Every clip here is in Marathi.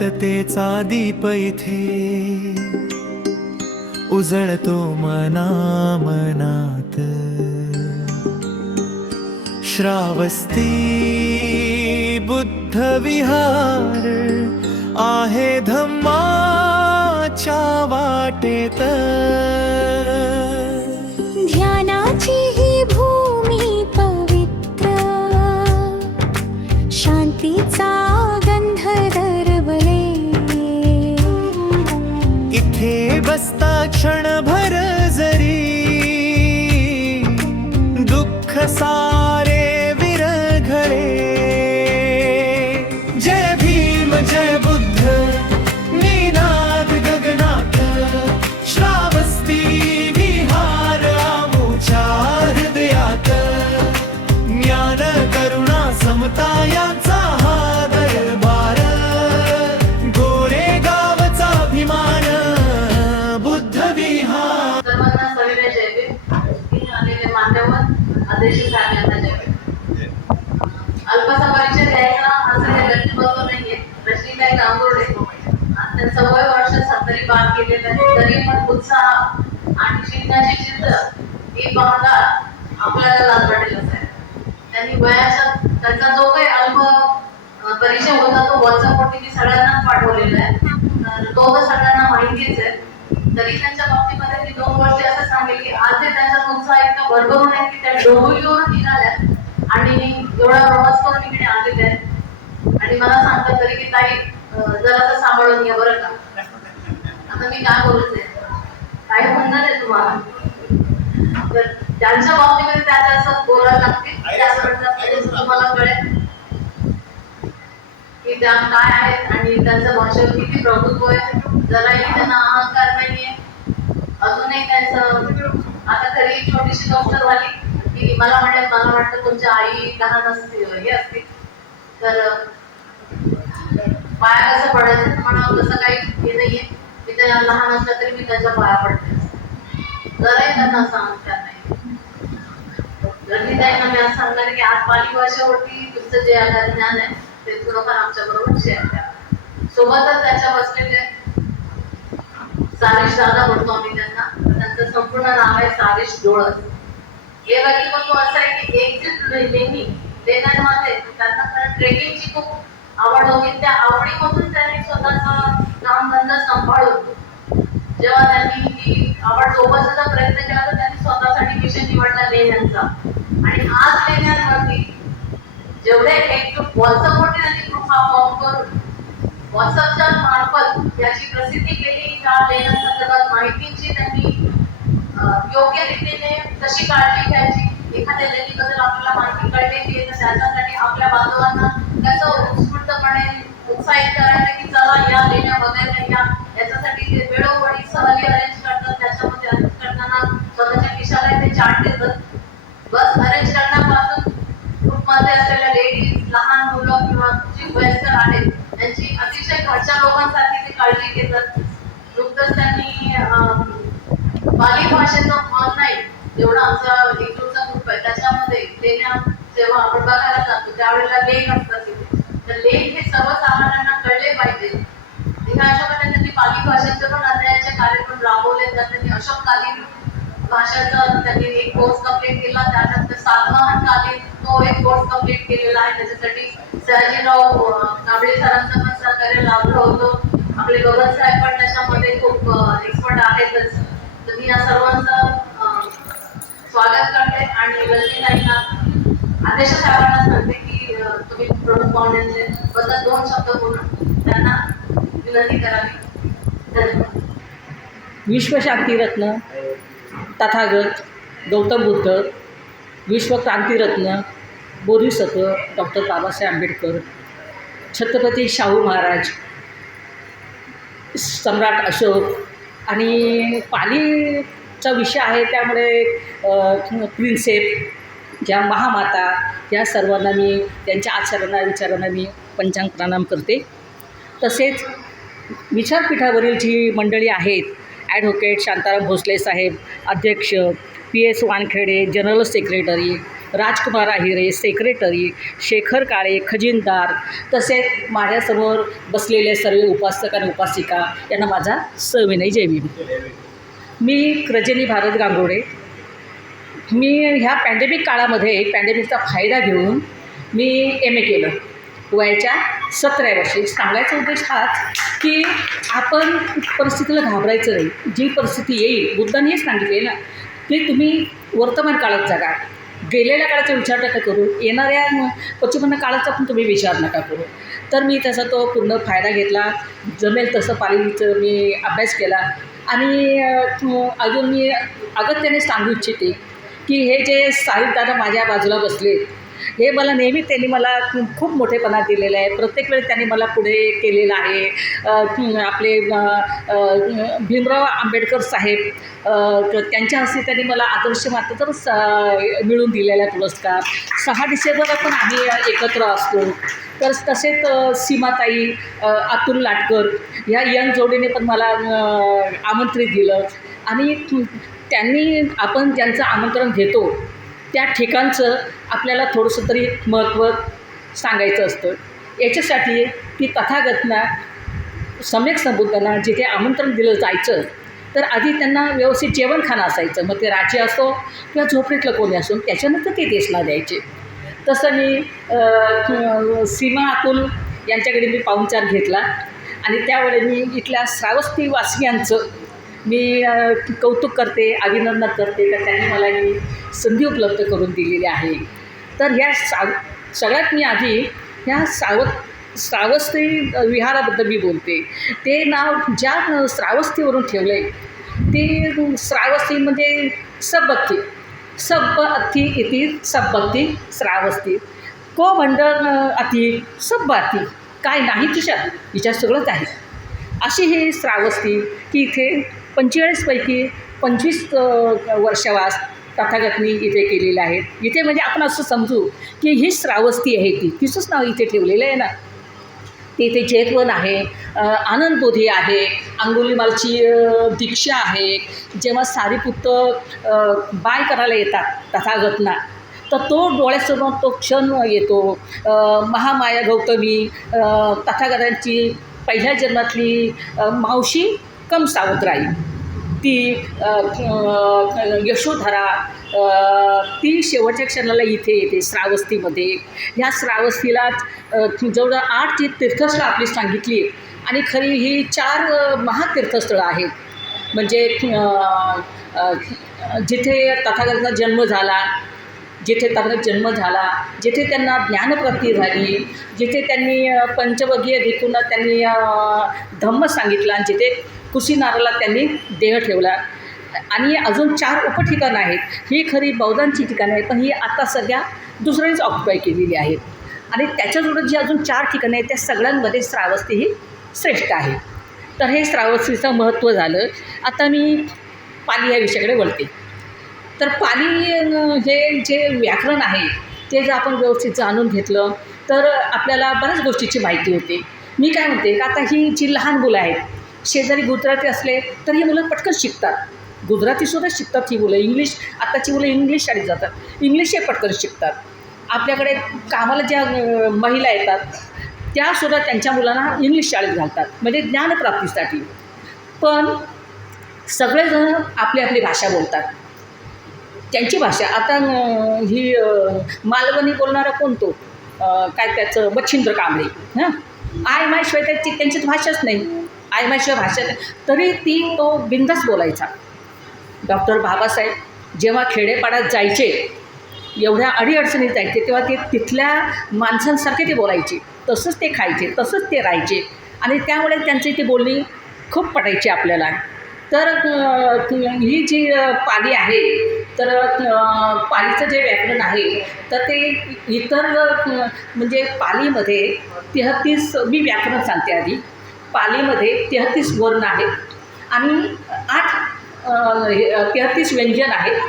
शांततेचा दीप इथे उजळतो मनामनात। श्रावस्ती बुद्ध विहार आहे धम्माच्या वाटेत। ध्यानाची ही भूमी पवित्र, शांतीचा गंध दरवळे। इथे बसता क्षणभर जरी दुःख सारे विरघळे। जय भीम जय बुद्ध निनाद गगनात, श्रावस्ती विहार आमुच्या हृदयात। ज्ञान करुणा समता यांचा हा दरबार, गोरेगावचा अभिमान बुद्ध विहार। सर्वांना सविनय जय भीम। आलेले मान्यवर आदेशी साहेबांना जय भीम। अल्पसा परिचय द्यायचा असं काही व्यक्तिमत्व नाहीये। रश्मीताई गांगुर्डे त्यांचं वय वर्ष 70 पार केलेलं आहे, तरी पण उत्साह आणि शिकण्याची जिद्द ही पाहता आपल्याला लाज वाटेलच आहे। त्यांनी त्यांचा जो काही अल्प परिचय होता तो व्हॉट्सअपवरती मी सगळ्यांनाच पाठवलेला आहे, तर तो तर सगळ्यांना माहितीच आहे। तरी त्यांच्या बाबतीमध्ये मी 2 वर्षे असं सांगेल की आज ते त्यांचा उत्साह इतका भरभरून आहे की त्या डोंबिवलीवरून निघाल्या आणि एवढा प्रवास करून इकडे आलेले आहेत आणि मला सांगतात तरी की ताई जरासं सांभाळून घ्या बरं का। आता मी काय बोलते, काय म्हणणार आहे तुम्हाला, तर त्यांच्या बाबतीमध्ये त्या असं बोलायला लागतील त्यासाठी तुम्हाला कळेल की त्या काय आहेत आणि त्यांच्या भाषेवर किती प्रभुत्व आहे। जराही त्यांना अहंकार नाहीये। अजूनही त्यांचं आता तरी छोटीशी गोष्ट झाली की मला वाटतं तुमच्या आई लहान असतील हे असतील तर पाया कसं पडायचं म्हणावं तसं काही हे नाहीये। मी त्या लहान असल्या तरी मी त्यांच्या पाया पडते, जराही त्यांना असं अहंकार नाही। रंजिताईंना मी असं सांगणार की आज पाली भाषेवरती तुमचं जे आता ज्ञान आहे ते थोडंफार आमच्या बरोबर शेअर करा। सोबतच त्याच्या बसलेले सारिश दादा म्हणतो आम्ही त्यांना, त्यांचं संपूर्ण नाव आहे सारिश डोळस। हे व्यक्तिमत्व असं आहे की एक्झिट लेण्यांमध्ये त्यांना ट्रेकिंगची खूप आवड होती। त्या आवडीमधून त्यांनी स्वतःचा कामधंदा सांभाळून जेव्हा त्यांनी ही आवड जोपासायचा प्रयत्न केला तर त्यांनी स्वतःसाठी विषय निवडला लेण्यांचा। आणि आज लेण्यांवरती जेवढे व्हॉट्सअपवरती त्यांनी ग्रुप हा फॉर्म करून व्हॉट्सअपच्या मार्फत याची प्रसिद्धी केली। त्या लेण्यांसंदर्भात माहितीची त्यांनी योग्य रीतीने कशी काळजी घ्यायची, एखाद्या लेणीबद्दल आपल्याला माहिती कळलेली आहे तर त्याच्यासाठी आपल्या बांधवांना कसं उत्स्फूर्तपणे उत्साहित करायचं की चला या लेण्या बघायला या, याच्यासाठी ते वेळोवेळी सहली अरेंज करतात। त्याच्यामध्ये अरेंज करताना स्वतःच्या खिशाला ते चार्ट देतात। बस अरेंज करण्यापासून ग्रुपमध्ये असलेल्या लेडीज, लहान मुलं किंवा जी वयस्कर आहेत त्यांची अतिशय घरच्या लोकांसाठी ते काळजी घेतात। नुकतंच त्यांनी पाली भाषेचं मन नाही जेवढा आमचा एकजूटचा ग्रुप आहे त्याच्यामध्ये लेण्या जेव्हा आपण बघायला जातो त्यावेळेला लेख असतात तिथे, तर लेख हे सर्वसामान्यांना कळले पाहिजे। ह्या अशोकाने त्यांनी पाली भाषेचे पण अध्यायाचे कार्यक्रम राबवले, तर त्यांनी अशोककालीन भाषेचा त्यांनी एक कोर्स कंप्लीट केला, त्यानंतर सातवाहनकालीन तो एक कोर्स कंप्लीट केलेला आहे। त्याच्यासाठी सयाजीराव कांबळे सरांचं पण सहकार्य लाभलं होतं। आपले गगन साहेब पण त्याच्यामध्ये खूप एक्सपर्ट आहेतच। तर मी या सर्वांचं स्वागत करते आणि रंजिताईंना आदेश साहेबांना सांगते की तुम्ही प्रमुख पाहुण्यांचे बद्दल 2 शब्द बोलून त्यांना विनंती करावी। धन्यवाद। विश्वशांतीरत्न तथागत गौतम बुद्ध, विश्वक्रांतीरत्न बोधिसत्व डॉक्टर बाबासाहेब आंबेडकर, छत्रपती शाहू महाराज, सम्राट अशोक आणि पालीचा विषय आहे त्यामुळे प्रिन्सेप ज्या महामाता या सर्वांना मी त्यांच्या आचरणा विचारांना मी पंचांग प्रणाम करते। तसेच विचारपीठावरील जी मंडळी आहेत, ॲडव्होकेट शांताराम भोसले साहेब अध्यक्ष, PS वानखेडे जनरल सेक्रेटरी, राजकुमार आहिरे सेक्रेटरी, शेखर काळे खजिनदार, तसेच माझ्यासमोर बसलेले सर्व उपासक आणि उपासिका यांना माझा सविनय जय भीम. मी रजनी भारत गांगोडे. मी ह्या पॅन्डेमिक काळामध्ये पॅन्डेमिकचा फायदा घेऊन मी MA केलं वयाच्या 17व्या वर्षी. सांगायचा उद्देश हाच की आपण परिस्थितीला घाबरायचं नाही. जी परिस्थिती येईल, बुद्धांनी हेच सांगितले ना की तुम्ही वर्तमान काळात जगा, गेलेल्या काळाचा विचार नका करू, येणाऱ्या पश्चिम काळाचा पण तुम्ही विचार नका करू. तर मी त्याचा तो पूर्ण फायदा घेतला. जमेल तसं पालीचं मी अभ्यास केला. आणि अजून मी अगत्याने सांगू इच्छिते की हे जे साहिबदादा माझ्या बाजूला बसले, हे मला नेहमी त्यांनी मला खूप मोठेपणा दिलेला आहे. प्रत्येक वेळेस त्यांनी मला पुढे केलेलं आहे. आपले भीमराव आंबेडकर साहेब, त्यांच्या हस्ते त्यांनी मला आदर्श मात्र मिळून दिलेला आहे पुरस्कार. 6 डिसेंबरला पण आम्ही एकत्र असतो. तर तसेच सीमाताई, अतुल लाटकर ह्या यंग जोडीने पण मला आमंत्रित दिलं. आणि त्यांनी आपण ज्यांचं आमंत्रण घेतो त्या ठिकाणचं आपल्याला थोडंसं तरी महत्त्व सांगायचं असतं. याच्यासाठी की तथागतना सम्यक संबुद्धांना जिथे आमंत्रण दिलं जायचं तर आधी त्यांना व्यवस्थित जेवणखाणं असायचं. मग ते राजे असो किंवा झोपडीतलं कोणी असो, त्याच्यानंतर ते देशना द्यायचे. तसं मी सीमा अतुल यांच्याकडे मी पाहुणचार घेतला. आणि त्यावेळी मी इथल्या श्रावस्ती वासियांचं मी कौतुक करते, अभिनंदन करते का त्यांनी मला ही संधी उपलब्ध करून दिलेली आहे. तर ह्या सगळ्यात मी आधी ह्या श्रावस्ती विहाराबद्दल मी बोलते. ते नाव ज्या श्रावस्तीवरून ठेवलं आहे ते श्रावस्ती म्हणजे सबभक्ती, सब अति इति सबभक्ती श्रावस्ती. को भंडर अति सब अति, काय नाही तिच्यात, हिच्यात सगळंच आहे. अशी ही श्रावस्ती की इथे 45 पैकी 25 वर्षावास तथागतनी इथे केलेले आहेत. इथे म्हणजे आपण असं समजू की ही श्रावस्ती आहे, तिचंच नाव इथे ठेवलेलं आहे ना. इथे जैतवन आहे, आनंदबोधी आहे, अंगुलीमालची दीक्षा आहे. जेव्हा सारीपुत्र बाय करायला येतात तथागतना तर तो डोळ्यासमोर तो क्षण येतो. महामाया गौतमी तथागतांची पहिल्या जन्मातली मावशी कम सावत्राई, ती यशोधरा, ती शेवटच्या क्षणाला इथे येते श्रावस्तीमध्ये. ह्या श्रावस्तीला जवळ 8 जी तीर्थस्थळं आपली सांगितली आणि खरी ही 4 महातीर्थस्थळं आहेत. म्हणजे जिथे तथागतांचा जन्म झाला, जिथे त्यांना ज्ञानप्राप्ती झाली, जिथे त्यांनी पंचवगीय भिक्खूंना त्यांनी धम्म सांगितला, आणि जिथे कुशीनाराला त्यांनी देह ठेवला. आणि अजून 4 उपठिकाणं आहेत. ही खरी बौद्धांची ठिकाणं आहेत, पण ही आता सध्या दुसऱ्यांनीच ऑक्युपाय केलेली आहेत. आणि त्याच्याजवळ जी अजून 4 ठिकाणं आहेत त्या सगळ्यांमध्ये श्रावस्ती ही श्रेष्ठ आहे. तर हे श्रावस्तीचं महत्त्व झालं. आता मी पाली या विषयाकडे वळते. तर पाली हे जे व्याकरण आहे ते जर आपण व्यवस्थित जाणून घेतलं तर आपल्याला बऱ्याच गोष्टीची माहिती होते. मी काय म्हणते का आता ही जी लहान मुलं आहेत, शेजारी गुजराती असले तर ही मुलं पटकन शिकतात. गुजरातीसुद्धा शिकतात ही मुलं. आत्ताची मुलं इंग्लिश शाळेत जातात, इंग्लिश हे पटकन शिकतात. आपल्याकडे कामाला ज्या महिला येतात त्यासुद्धा त्यांच्या मुलांना इंग्लिश शाळेत घालतात, म्हणजे ज्ञानप्राप्तीसाठी. पण सगळेजण आपली आपली भाषा बोलतात, त्यांची भाषा. आता ही मालवणी बोलणारा कोणतो, काय त्याचं मच्छिंद्र कांबळे, आयमाशिवाय त्यांची भाषाच नाही, आयमाशिवाय भाषा नाही, तरी तो बिनधास्त बोलायचा. डॉक्टर बाबासाहेब जेव्हा खेडेपाड्यात जायचे, एवढ्या अडीअडचणीत जायचे, तेव्हा ते तिथल्या माणसांसारखे ते बोलायचे, तसंच ते खायचे, तसंच ते राहायचे. आणि त्यामुळे त्यांची ती बोलणी खूप पटायची आपल्याला. तर ही जी पाली आहे, तर पालीचं जे व्याकरण आहे तर ते इतर म्हणजे पालीमध्ये 33, मी व्याकरण सांगते आधी. पालीमध्ये 33 वर्ण आहेत आणि 33 व्यंजन आहेत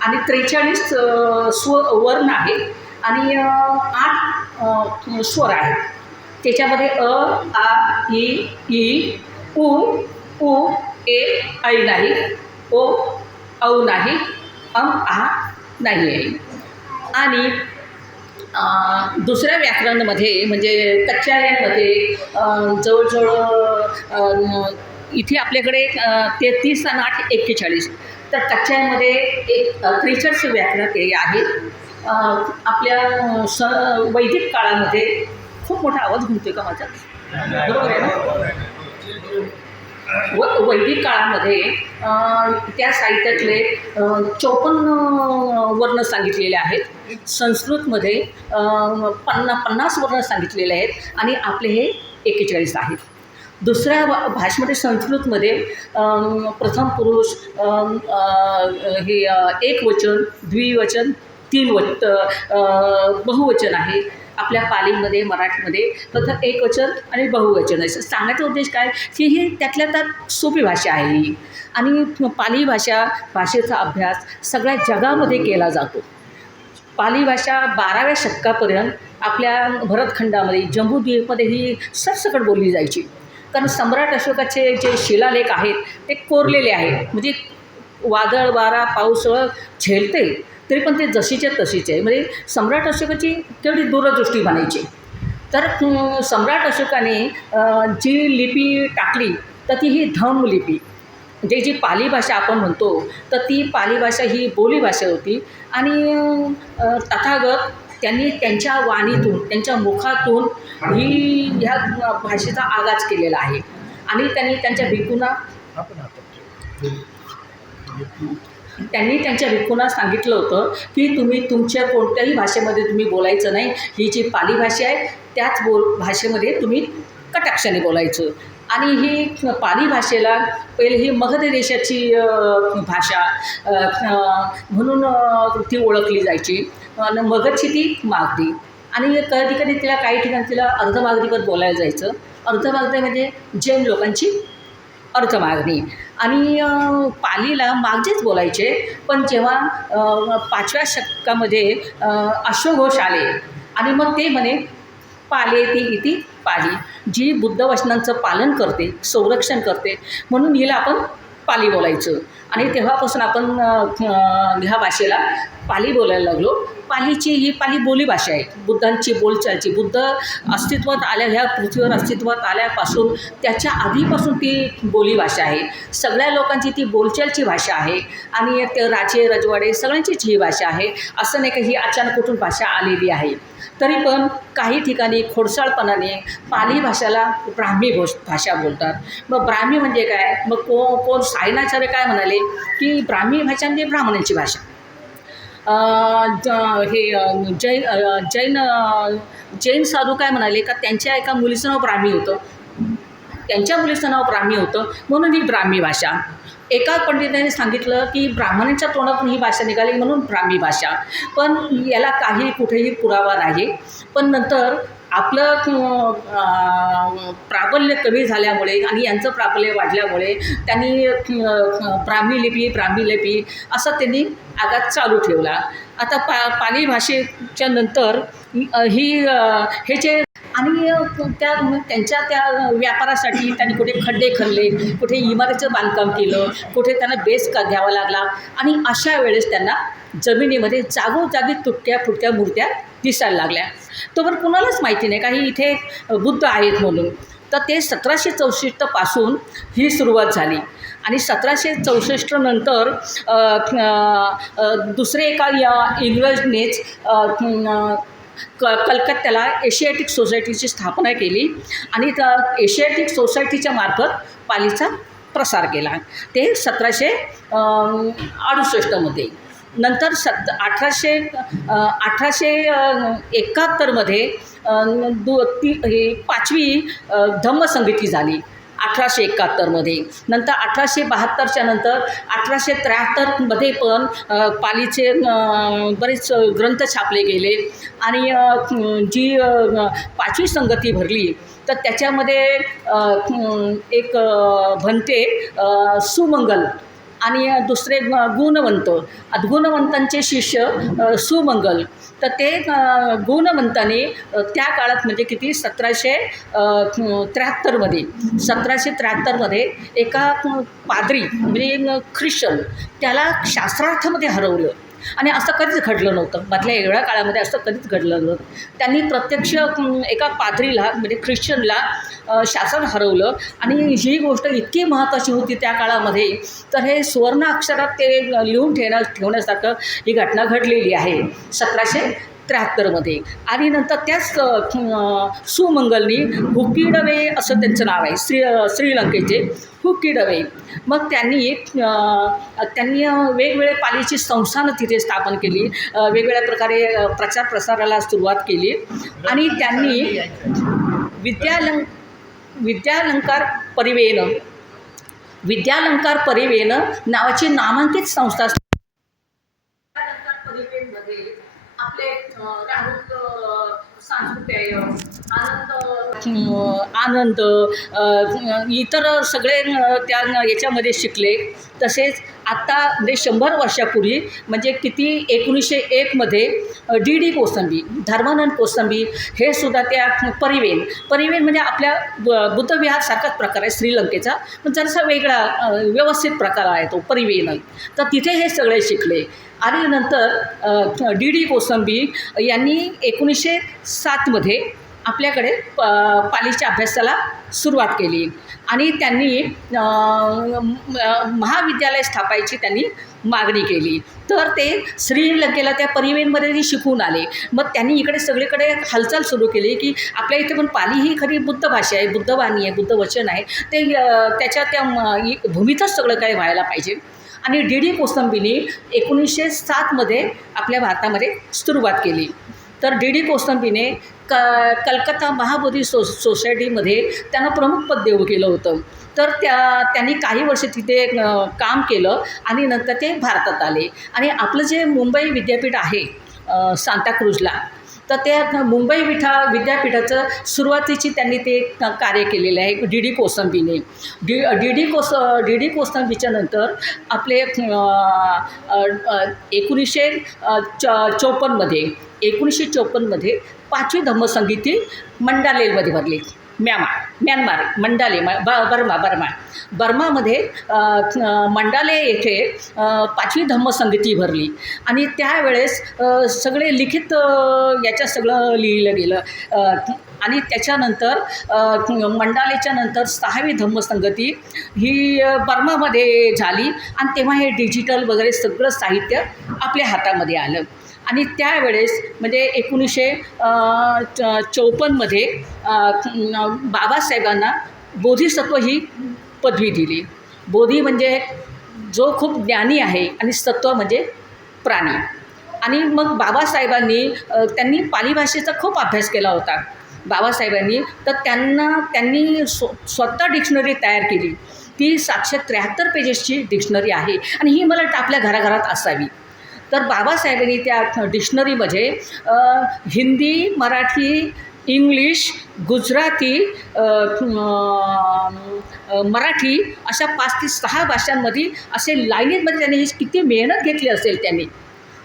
आणि 43 वर्ण आहेत आणि 8 स्वर आहेत. त्याच्यामध्ये अ, आ, ई, उ, ए, ऐ नाही, ओ, औ नाही, आ नाही आहे. आणि दुसऱ्या व्याकरणामध्ये म्हणजे कच्च्या यामध्ये जवळजवळ इथे आपल्याकडे 33 आणि 8 41. तर कच्च्यामध्ये एक 43 व्याकरण हे आहेत. आपल्या वैदिक काळामध्ये खूप मोठा आवाज घुमतोय का माझा? बरोबर आहे ना? वैदिक काळामध्ये त्या साहित्यातले 54 वर्ण सांगितलेले आहेत. संस्कृतमध्ये 50 वर्ण सांगितलेले आहेत आणि आपले हे 41 आहेत. दुसऱ्या भाषेमध्ये संस्कृतमध्ये प्रथम पुरुष हे एकवचन, द्विवचन, बहुवचन आहे. आपल्या पालीमध्ये मराठीमध्ये प्रथम एकवचन आणि बहुवचन आहे. सांगायचा उद्देश काय की ही त्यातल्या त्यात सोपी भाषा आहे ही. आणि पाली भाषेचा अभ्यास सगळ्या जगामध्ये केला जातो. पाली भाषा 12व्या शतकापर्यंत आपल्या भरतखंडामध्ये जम्बूद्वीपमध्ये ही सरसकट बोलली जायची. कारण सम्राट अशोकाचे जे शिलालेख आहेत ते कोरलेले आहेत. म्हणजे वादळ वारा पाऊस सगळं झेलते तरी पण ते जशीच्या तशीच आहे. म्हणजे सम्राट अशोकाची तेवढी दूरदृष्टी म्हणायची. तर सम्राट अशोकाने जी लिपी टाकली तर ती ही धम्म लिपी, म्हणजे जी पाली भाषा आपण म्हणतो तर ती पाली भाषा ही बोली भाषा होती. आणि तथागत त्यांनी त्यांच्या वाणीतून त्यांच्या मुखातून ही ह्या भाषेचा आगाज केलेला आहे. आणि त्यांनी त्यांच्या भिक्खूंना सांगितलं होतं की तुम्ही तुमच्या कोणत्याही भाषेमध्ये तुम्ही बोलायचं नाही. ही जी पाली भाषा आहे त्याच भाषेमध्ये तुम्ही कटाक्षाने बोलायचं. आणि ही पाली भाषेला पहिले ही मगध देशाची भाषा म्हणून ती ओळखली जायची. मगधची ती मागधी. आणि कधी कधी तिला काही ठिकाणी तिला अर्धमागधीपद बोलायला जायचं. अर्धमागधी म्हणजे जैन लोकांची अर्धमागधी. आणि पालीला मागजेच बोलायचे. पण जेव्हा 5व्या शतकामध्ये अश्वघोष आले आणि मग ते म्हणे पालेती इति पाली, जी बुद्ध वचनांचं पालन करते, संरक्षण करते, म्हणून हिला आपण पाली बोलायचं. आणि तेव्हापासून आपण ह्या भाषेला पाली बोलायला लागलो. पाली बोली भाषा आहे. बुद्धांची बोलचालची, बुद्ध अस्तित्वात आल्या, ह्या पृथ्वीवर अस्तित्वात आल्यापासून त्याच्या आधीपासून ती बोली भाषा आहे. सगळ्या लोकांची ती बोलचालची भाषा आहे. आणि ते राजे रजवाडे सगळ्यांचीच ही भाषा आहे. असं नाही की ही अचानक कुठून भाषा आलेली आहे. तरी पण काही ठिकाणी खोडसाळपणाने पाली भाषेला ब्राह्मी भाषा बोलतात. मग ब्राह्मी म्हणजे काय? मग कोण सायणाचार्य काय म्हणाले की ब्राह्मी भाषा म्हणजे ब्राह्मणांची भाषा. जैन साधू काय म्हणाले का त्यांच्या एका मुलीचं नाव ब्राह्मी होतं, त्यांच्या मुलीचं नाव ब्राह्मी होतं म्हणून ही ब्राह्मी भाषा. एका पंडितांनी सांगितलं की ब्राह्मणांच्या तोंडातून ही भाषा निघाली म्हणून ब्राह्मी भाषा. पण याला काही कुठेही पुरावा नाही. पण नंतर आपलं प्राबल्य कमी झाल्यामुळे आणि यांचं प्राबल्य वाढल्यामुळे त्यांनी ब्राह्मी लिपी असं त्यांनी आगात चालू ठेवला. आता पाली भाषेच्या नंतर हे जे आणि त्यांच्या त्या व्यापारासाठी त्यांनी कुठे खड्डे खणले, कुठे इमारतीचं बांधकाम केलं, कुठे त्यांना बेस घ्यावा लागला. आणि अशा वेळेस त्यांना जमिनीमध्ये जागोजागी तुटक्या फुटक्या मूर्त्या दिसायला लागल्या. तोवर कुणालाच माहिती नाही काही इथे बुद्ध आहेत म्हणून. तर ते 1764 पासून ही सुरुवात झाली. आणि 1764 नंतर दुसरे एका इंग्रजनेच कलकत्त्याला एशियाटिक सोसायटीची स्थापना केली. आणि त्या एशियाटिक सोसायटीच्या मार्फत पालीचा प्रसार केला. ते 1768मध्ये. नंतर 1871मध्ये ही 5वी धम्मसंगीती झाली 1871मध्ये. नंतर 1872च्या नंतर 1873मध्ये पण पालीचे बरेच ग्रंथ छापले गेले. आणि जी 5वी संगती भरली तर त्याच्यामध्ये एक भंते सुमंगल आणि दुसरे गुणवंतांचे शिष्य सुमंगल. तर ते गुणवंताने त्या काळात म्हणजे किती 1773मध्ये एका पाद्री म्हणजे ख्रिश्चन त्याला शास्त्रार्थामध्ये हरवलं. आणि असं कधीच घडलं नव्हतं. मधल्या एवढ्या काळामध्ये असं कधीच घडलं नव्हतं. त्यांनी प्रत्यक्ष एका पाद्रीला म्हणजे ख्रिश्चनला शासन हरवलं आणि ही गोष्ट इतकी महत्त्वाची होती त्या काळामध्ये, तर हे सुवर्ण अक्षरात ते लिहून ठेवण्यासारखं ही घटना घडलेली आहे 1773मध्ये. आणि नंतर त्याच सुमंगलनी हुक्कीडवे असं त्यांचं नाव आहे, श्रीलंकेचे हुक्कीडवे. मग त्यांनी वेगवेगळ्या पालीची संस्थानं तिथे स्थापन केली, वेगवेगळ्या प्रकारे प्रचार प्रसाराला सुरुवात केली आणि त्यांनी विद्यालंकार परिवेन नावाची नामांकित संस्था परिवेनमध्ये आपले सांस्कृतिक आनंद इतर सगळे त्या याच्यामध्ये शिकले. तसेच आत्ता म्हणजे 100 वर्षापूर्वी म्हणजे किती 1901मध्ये डी कोसंबी, धर्मानंद कोसंबी हे सुद्धा त्या परिवेन म्हणजे आपल्या बुद्धविहारसारखाच प्रकार आहे श्रीलंकेचा, पण जरासा वेगळा व्यवस्थित प्रकार आहे तो परिवेन. तर तिथे हे सगळे शिकले. आणि नंतर डी कोसंबी यांनी 1907मध्ये आपल्याकडे पालीच्या अभ्यासाला सुरुवात केली आणि त्यांनी महाविद्यालय स्थापायची त्यांनी मागणी केली. तर ते श्रीलंकेला त्या परिवेनमध्ये शिकून आले. मग त्यांनी इकडे सगळीकडे हालचाल सुरू केली की आपल्या इथे पण पाली ही खरी बुद्ध भाषा आहे, बुद्धवाणी आहे, बुद्धवचन आहे, ते त्याच्या त्या भूमीतच सगळं काही व्हायला पाहिजे. आणि डी कोसंबीने 1907मध्ये आपल्या भारतामध्ये सुरुवात केली. तर डी कोसंबीने कलकत्ता महाबोधी सोसायटीमध्ये त्यांना प्रमुख पद देऊ केलं होतं. तर त्यांनी काही वर्ष तिथे काम केलं आणि नंतर ते भारतात आले. आणि आपलं जे मुंबई विद्यापीठ आहे सांताक्रूजला, तर त्या मुंबई विद्यापीठाचं सुरुवातीची त्यांनी ते कार्य केलेलं आहे डी कोसंबीने. डी कोसंबीच्या नंतर आपले 1954मध्ये 5वी धम्मसंगीती मंडालेमध्ये भरली. म्यानमार मंडाले बर्मामध्ये मंडाले येथे 5वी धम्मसंगीती भरली. आणि त्यावेळेस सगळे लिखित याच्या सगळं लिहिलं गेलं. आणि त्याच्यानंतर मंडालेच्या नंतर 6वी धम्मसंगती ही बर्मामध्ये झाली आणि तेव्हा हे डिजिटल वगैरे सगळं साहित्य आपल्या हातामध्ये आलं. आणि त्यावेळेस म्हणजे 1954मध्ये बाबासाहेबांना बोधिसत्व ही पदवी दिली. बोधी म्हणजे जो खूप ज्ञानी आहे आणि सत्व म्हणजे प्राणी. आणि मग त्यांनी पाली भाषेचा खूप अभ्यास केला होता बाबासाहेबांनी. तर त्यांनी स्वतः डिक्शनरी तयार केली. ती 773 पेजेसची डिक्शनरी आहे आणि ही मला वाटतं आपल्या घराघरात असावी. तर बाबासाहेबांनी त्या डिक्शनरीमध्ये हिंदी, मराठी, इंग्लिश, गुजराती, मराठी अशा 5 ते 6 भाषांमध्ये असे लाईनीमध्ये त्यांनी किती मेहनत घेतली असेल त्यांनी.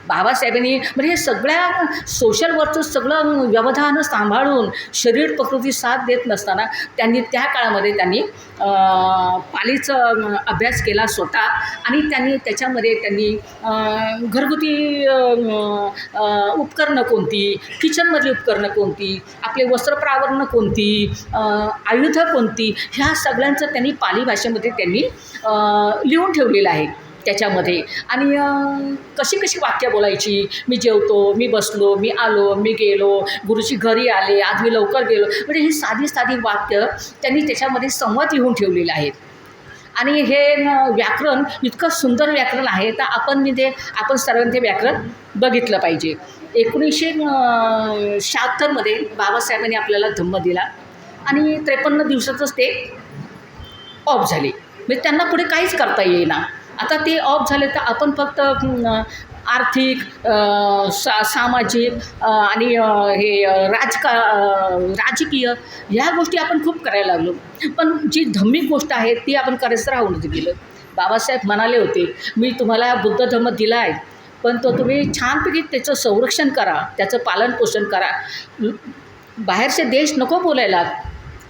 बाबासाहेबांनी म्हणजे हे सगळ्या सोशल वर्कचं सगळं व्यवधान सांभाळून शरीर प्रकृती साथ देत नसताना त्यांनी त्या काळामध्ये पालीचा अभ्यास केला स्वतः. आणि त्याच्यामध्ये त्यांनी घरगुती उपकरणं कोणती, किचनमधली उपकरणं कोणती, आपले वस्त्रप्रावरणं कोणती, आयुधं कोणती, ह्या सगळ्यांचं त्यांनी पाली भाषेमध्ये त्यांनी लिहून ठेवलेलं आहे त्याच्यामध्ये. आणि कशी वाक्य बोलायची, मी जेवतो, मी बसलो, मी आलो, मी गेलो, गुरुजी घरी आले, आज मी लवकर गेलो, म्हणजे ही साधी वाक्य त्यांनी त्याच्यामध्ये संवाद लिहून ठेवलेले आहेत. आणि हे व्याकरण इतकं सुंदर व्याकरण आहे, तर आपण सर्वांनी ते व्याकरण बघितलं पाहिजे. 1976मध्ये बाबासाहेबांनी आपल्याला धम्म दिला आणि 53 दिवसातच ते ऑफ झाले. म्हणजे त्यांना पुढे काहीच करता येईना. आता ते ऑफ झाले तर आपण फक्त आर्थिक, सामाजिक आणि हे राजकीय ह्या गोष्टी आपण खूप करायला लागलो. पण जी धार्मिक गोष्ट आहे ती आपण करायचं राहूनच गेलं. बाबासाहेब म्हणाले होते, मी तुम्हाला बुद्ध धर्म दिला आहे, पण तो तुम्ही छानपैकी त्याचं संरक्षण करा, त्याचं पालनपोषण करा. बाहेरचे देश नको बोलायला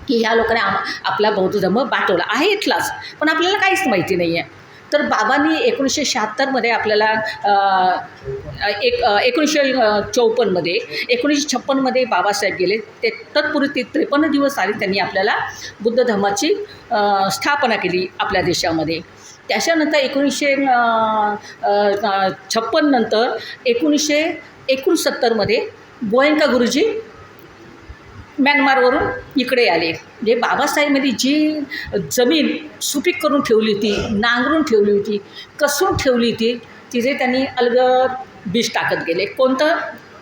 की ह्या लोकांनी आपला बौद्ध धर्म बाटवला आहे इथलाच, पण आपल्याला काहीच माहिती नाही आहे. तर बाबांनी 1976मध्ये आपल्याला 1954मध्ये 1956मध्ये बाबासाहेब गेले. ते तत्पूर्वी 53 दिवस आले त्यांनी आपल्याला बुद्ध धर्माची स्थापना केली आपल्या देशामध्ये. त्याच्यानंतर 1956 नंतर 1969मध्ये गोयंका गुरुजी म्यानमारवरून इकडे आले. जे बाबासाहेबमध्ये जी जमीन सुपीक करून ठेवली होती, नांगरून ठेवली होती, कसून ठेवली होती, तिथे त्यांनी अलगद बीज टाकत गेले. कोणतं?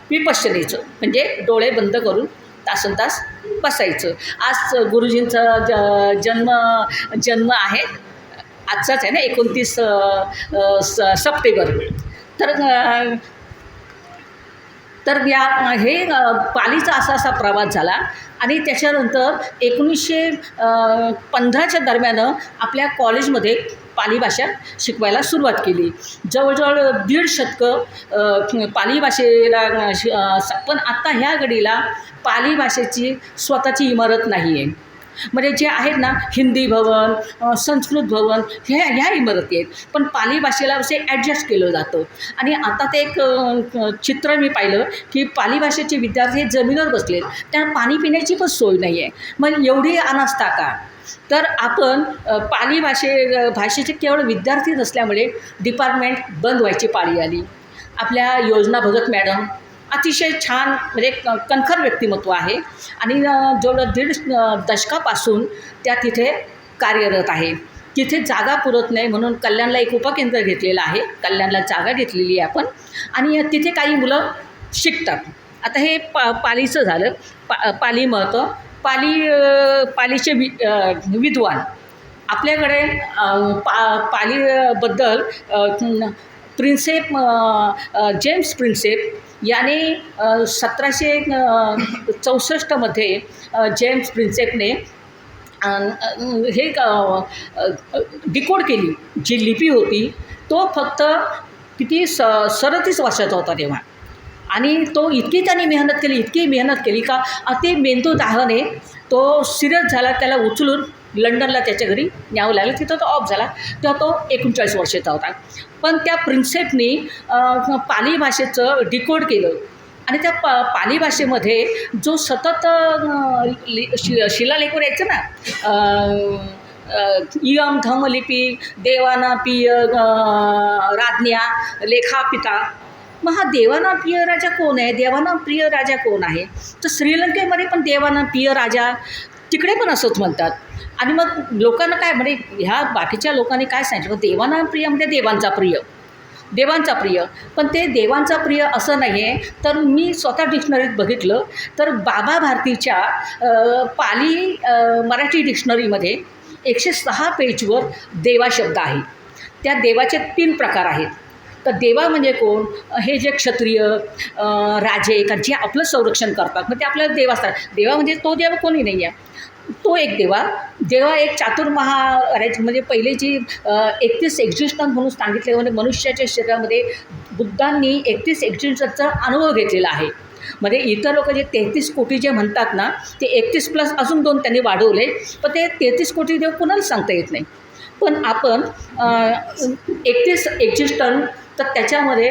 विपश्यनेचं, म्हणजे डोळे बंद करून तासनतास बसायचं. आज गुरुजींचा जन्म आहे, आजचाच आहे ना, 29 सप्टेंबर. तर हे पालीचा असा प्रवास झाला. आणि त्याच्यानंतर 1915च्या दरम्यान आपल्या कॉलेजमध्ये पाली भाषा शिकवायला सुरुवात केली. जवळजवळ 1.5 शतकं पाली भाषेला पण आत्ता ह्या घडीला पाली भाषेची स्वतःची इमारत नाही आहे. म्हणजे जे आहेत ना, हिंदी भवन, संस्कृत भवन, ह्या इमारती आहेत, पण पाली भाषेला असे ॲडजस्ट केलं जातं. आणि आता ते एक चित्र मी पाहिलं की पाली भाषेचे विद्यार्थी हे जमिनीवर बसलेत, त्यांना पाणी पिण्याची पण सोय नाही आहे. मग एवढी अनास्था का? तर आपण पाली भाषेचे केवळ विद्यार्थी नसल्यामुळे डिपार्टमेंट बंद व्हायची पाळी आली. आपल्या योजना भगत मॅडम अतिशय छान, म्हणजे कणखर व्यक्तिमत्व आहे आणि जवळ 1.5 दशकापासून त्या तिथे कार्यरत आहे. तिथे जागा पुरत नाही म्हणून कल्याणला एक उपकेंद्र घेतलेलं आहे. कल्याणला जागा घेतलेली आहे आपण, आणि तिथे काही मुलं शिकतात. आता हे पालीचं झालं. पाली महत्त्व. पालीचे विद्वान आपल्याकडे पालीबद्दल प्रिन्सेप जेम्स प्रिन्सेप याने 1764मध्ये जेम्स प्रिन्सेपने हे डिकोड केली. जी लिपी होती तो फक्त किती 37 वर्षाचा होता तेव्हा. आणि तो इतकी त्यांनी इतकी मेहनत केली का अति मेंदूदाहाने तो सिरियस झाला. त्याला उचलून लंडनला त्याच्या घरी न्यावं लागलं. तिथं तो ऑफ झाला. तेव्हा तो 39 वर्षाचा होता. पण त्या प्रिन्सेपनी पाली भाषेचं डिकोड केलं आणि त्या पाली भाषेमध्ये जो सतत शिलालेखवर यायचं ना, इयम धम लिपी देवाना पिय राज्ञा लेखा पिता. मग हा देवाना प्रिय राजा कोण आहे? देवाना प्रिय राजा कोण आहे? तर श्रीलंकेमध्ये पण देवाना प्रिय राजा, तिकडे पण असंच म्हणतात. आणि मग लोकांना काय, म्हणजे ह्या बाकीच्या लोकांनी काय सांगितलं, देवाना प्रिय म्हणजे देवांचा प्रिय. पण ते देवांचा प्रिय असं नाही आहे. तर मी स्वतः डिक्शनरीत बघितलं तर बाबा भारतीच्या पाली मराठी डिक्शनरीमध्ये 106 पेजवर देवा शब्द आहे. त्या देवाचे 3 प्रकार आहेत. तर देवा म्हणजे कोण? हे जे क्षत्रिय राजे का जे आपलं संरक्षण करतात, मग ते आपल्याला देव असतात. देवा म्हणजे तो देव कोणी नाही आहे, तो एक देवा एक चातुर्माहाराज, म्हणजे पहिले जी 31 एक्झिस्टन्स म्हणून सांगितले, म्हणजे मनुष्याच्या शरीरामध्ये बुद्धांनी 31 एक्झिस्टन्सचा अनुभव घेतलेला आहे. म्हणजे इतर लोक जे 33 कोटी जे म्हणतात ना, ते 31 प्लस अजून 2 त्यांनी वाढवले. पण ते 33 कोटी देव कुणाला सांगता येत नाही. पण आपण 31 एक्झिस्टन्स, तर त्याच्यामध्ये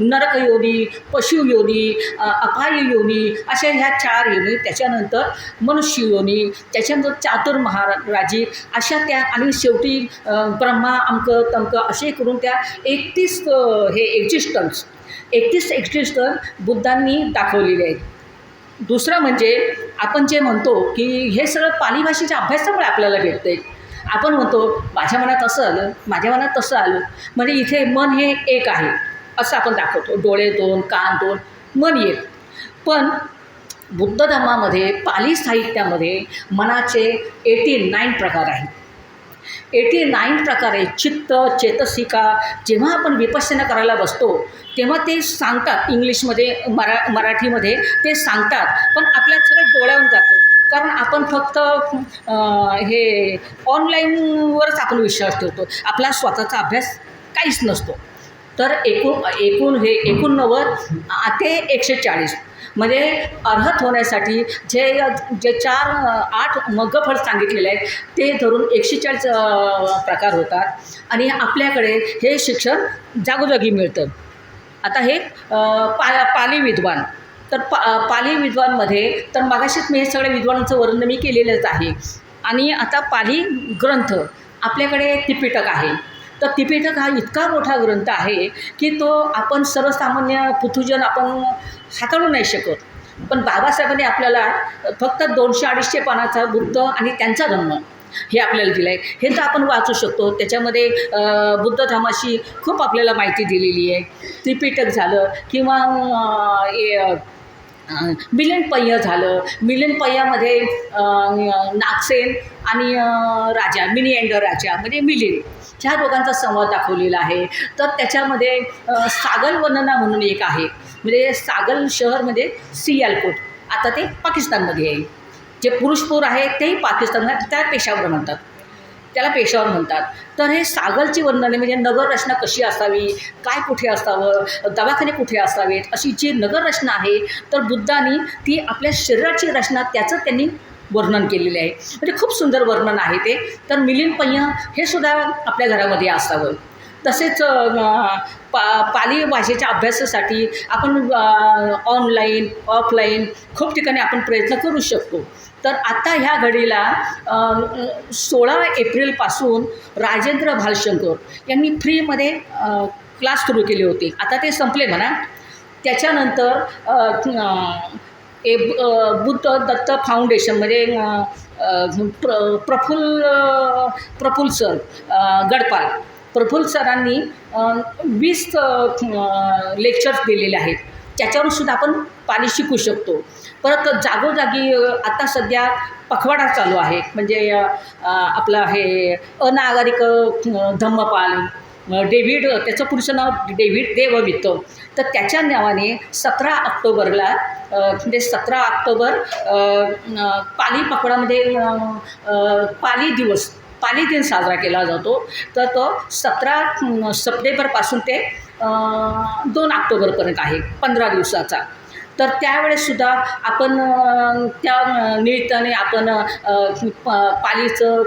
नरकयोनी, पशुयोनी, अपाय योनी, अशा ह्या 4 योनी, त्याच्यानंतर मनुष्य योनी, त्याच्यानंतर चातुर्महाराजी, अशा त्या, आणि शेवटी ब्रह्मा अमक तमक, असे करून त्या 31 हे एक्झिस्टन्स बुद्धांनी दाखवलेले आहेत. दुसरं म्हणजे आपण जे म्हणतो की हे सगळं पाली भाषेच्या अभ्यासामुळे आपल्याला भेटतं आहे. आपण म्हणतो माझ्या मनात असं आलं, माझ्या मनात तसं आलं, म्हणजे इथे मन हे एक आहे असं आपण दाखवतो. डोळे 2, कान 2, मन एक. पण बुद्ध धर्मामध्ये, पाली साहित्यामध्ये मनाचे 89 प्रकार आहेत. 89 प्रकारे चित्त, चेतसिका. जेव्हा आपण विपश्यना करायला बसतो तेव्हा ते सांगतात इंग्लिशमध्ये, मराठीमध्ये ते सांगतात, पण आपल्या सगळं डोळ्यावरून जातं. कारण आपण फक्त हे ऑनलाईनवरच आपण विश्वास ठेवतो, आपला स्वतःचा अभ्यास काहीच नसतो. तर एकूण हे 89 ते 140 म्हणजे अर्हत होण्यासाठी जे जे 8 मग्गफळ सांगितलेले आहेत ते धरून 140 प्रकार होतात आणि आपल्याकडे हे शिक्षण जागोजागी मिळतं. आता हे पाली विद्वान तर पाली विद्वानमध्ये तर मगाशीच मी हे सगळ्या विद्वानांचं वर्णन मी केलेलंच आहे. आणि आता पाली ग्रंथ आपल्याकडे त्रिपिटक आहे. तर त्रिपिटक हा इतका मोठा ग्रंथ आहे की तो आपण सर्वसामान्य पुथुजन आपण हाताळू नाही शकत. पण बाबासाहेबांनी आपल्याला फक्त 200-250 पानाचा बुद्ध आणि त्यांचा धम्म हे आपल्याला दिलं आहे. हे तर आपण वाचू शकतो. त्याच्यामध्ये बुद्ध धर्माशी खूप आपल्याला माहिती दिलेली आहे. त्रिपिटक झालं किंवा मिलिंदपय्य झालं. मिलिंदपय्यामध्ये नागसेन आणि राजा मिनिएंडर राजा म्हणजे मिलिंद ह्या दोघांचा संवाद दाखवलेला आहे. तर त्याच्यामध्ये सागल वर्णना म्हणून एक आहे. म्हणजे सागल शहर म्हणजे सियालकोट आता ते पाकिस्तानमध्ये आहे. जे पुरुषपूर आहे तेही पाकिस्तानला त्या पेशावर म्हणतात, त्याला पेशावर म्हणतात. तर हे सागलची वर्णने म्हणजे नगररचना कशी असावी, काय कुठे असावं, दवाखाने कुठे असावेत, अशी जी नगररचना आहे तर बुद्धांनी ती आपल्या शरीराची रचना त्याचं त्यांनी वर्णन केलेले आहे. म्हणजे खूप सुंदर वर्णन आहे ते. तर मिलिंदपय्य हे सुद्धा आपल्या घरामध्ये असावं. तसेच पाली भाषेच्या अभ्यासासाठी आपण ऑनलाईन ऑफलाईन खूप ठिकाणी आपण प्रयत्न करू शकतो. तर आता ह्या घडीला 16 एप्रिलपासून राजेंद्र भालशंकर यांनी फ्रीमध्ये क्लास सुरू केले होते. आता ते संपले म्हणा. त्याच्यानंतर बुद्ध दत्त फाउंडेशन म्हणजे प्रफुल्ल सर गडपाल प्रफुल्ल सरांनी 20 लेक्चर्स दिलेले आहेत. त्याच्यावरून सुद्धा आपण पाली शिकू शकतो. परत जागोजागी आता सध्या पखवाडा चालू आहे. म्हणजे आपलं हे अनागरिक धम्मपाल डेव्हिड, त्याचं पुढचं नाव डेव्हिड देववित्त. तर त्याच्या नावाने 17 ऑक्टोबरला म्हणजे 17 ऑक्टोबर पाली पखवाडामध्ये पाली दिन साजरा केला जातो. तर तो 17 सप्टेंबरपासून ते 2 ऑक्टोबरपर्यंत आहे, 15 दिवसाचा. तर त्यावेळेससुद्धा आपण त्या निमित्ताने आपण पालीचं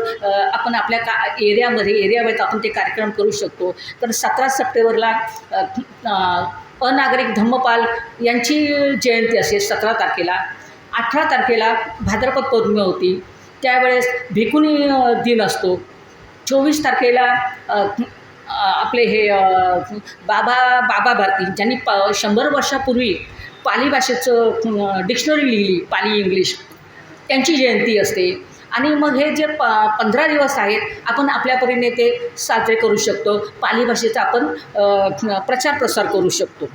आपण आपल्या एरियामध्ये आपण ते कार्यक्रम करू शकतो. तर 17 सप्टेंबरला अनागरिक धम्मपाल यांची जयंती असेल 17 तारखेला. 18 तारखेला भाद्रपद पौर्णिमा होती, त्यावेळेस भिकुनी दिन असतो. 24 तारखेला आपले हे बाबा भारती ज्यांनी 100 वर्षापूर्वी पाली भाषेचं डिक्शनरी लिहिली, पाली इंग्लिश, त्यांची जयंती असते. आणि मग हे जे 15 दिवस आहेत आपण आपल्या परीने ते साजरे करू शकतो. पाली भाषेचा आपण प्रचार प्रसार करू शकतो.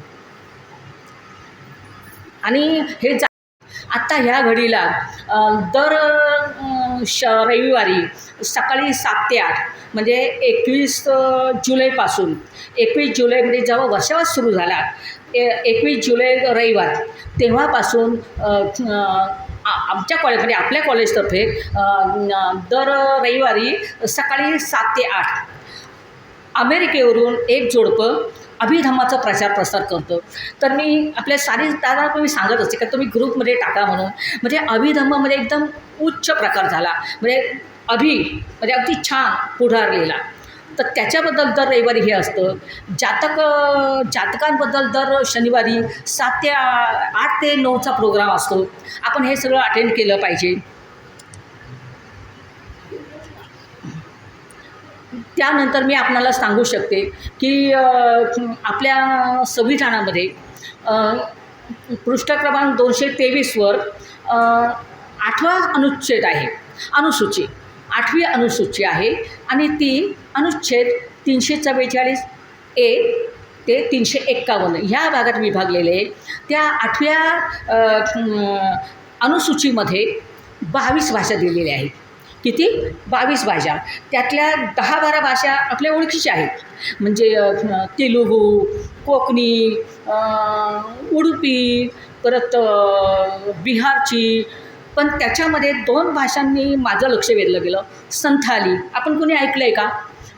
आणि हे आत्ता ह्या घडीला दर रविवारी सकाळी 7 ते 8 म्हणजे 21 जुलैपासून 21 जुलै म्हणजे जेव्हा वर्षावास सुरू झाला 21 जुलै रविवार तेव्हापासून आमच्या कॉलेजमध्ये आपल्या कॉलेजतर्फे दर रविवारी सकाळी 7 ते 8 अमेरिकेवरून एक जोडपं अभिधम्माचा प्रचार प्रसार करतो. तर मी आपल्या सारी दादा मी सांगत असते का तुम्ही ग्रुपमध्ये टाका म्हणून. म्हणजे अभिधम्मामध्ये एकदम उच्च प्रकार झाला. म्हणजे म्हणजे अगदी छान पुढारलेला. तर त्याच्याबद्दल दर रविवारी हे असतं. जातकांबद्दल दर शनिवारी 8 ते 9चा प्रोग्राम असतो. आपण हे सगळं अटेंड केलं पाहिजे. त्यानंतर मी आपणाला सांगू शकते की आपल्या संविधानामध्ये पृष्ठ क्रमांक 223वर 8वा अनुच्छेद आहे, अनुसूची 8वी अनुसूची आहे. आणि ती अनुच्छेद 344A ते 351 ह्या भागात विभागलेले आहे. त्या 8व्या अनुसूचीमध्ये 22 भाषा दिलेल्या आहेत. किती? 22 भाषा. त्यातल्या 10-12 भाषा आपल्या ओळखीच्या आहेत. म्हणजे तेलुगू, कोकणी, उडुपी, परत बिहारची. पण त्याच्यामध्ये 2 भाषांनी माझं लक्ष वेधलं गेलं. संथाली आपण कोणी ऐकलं आहे का?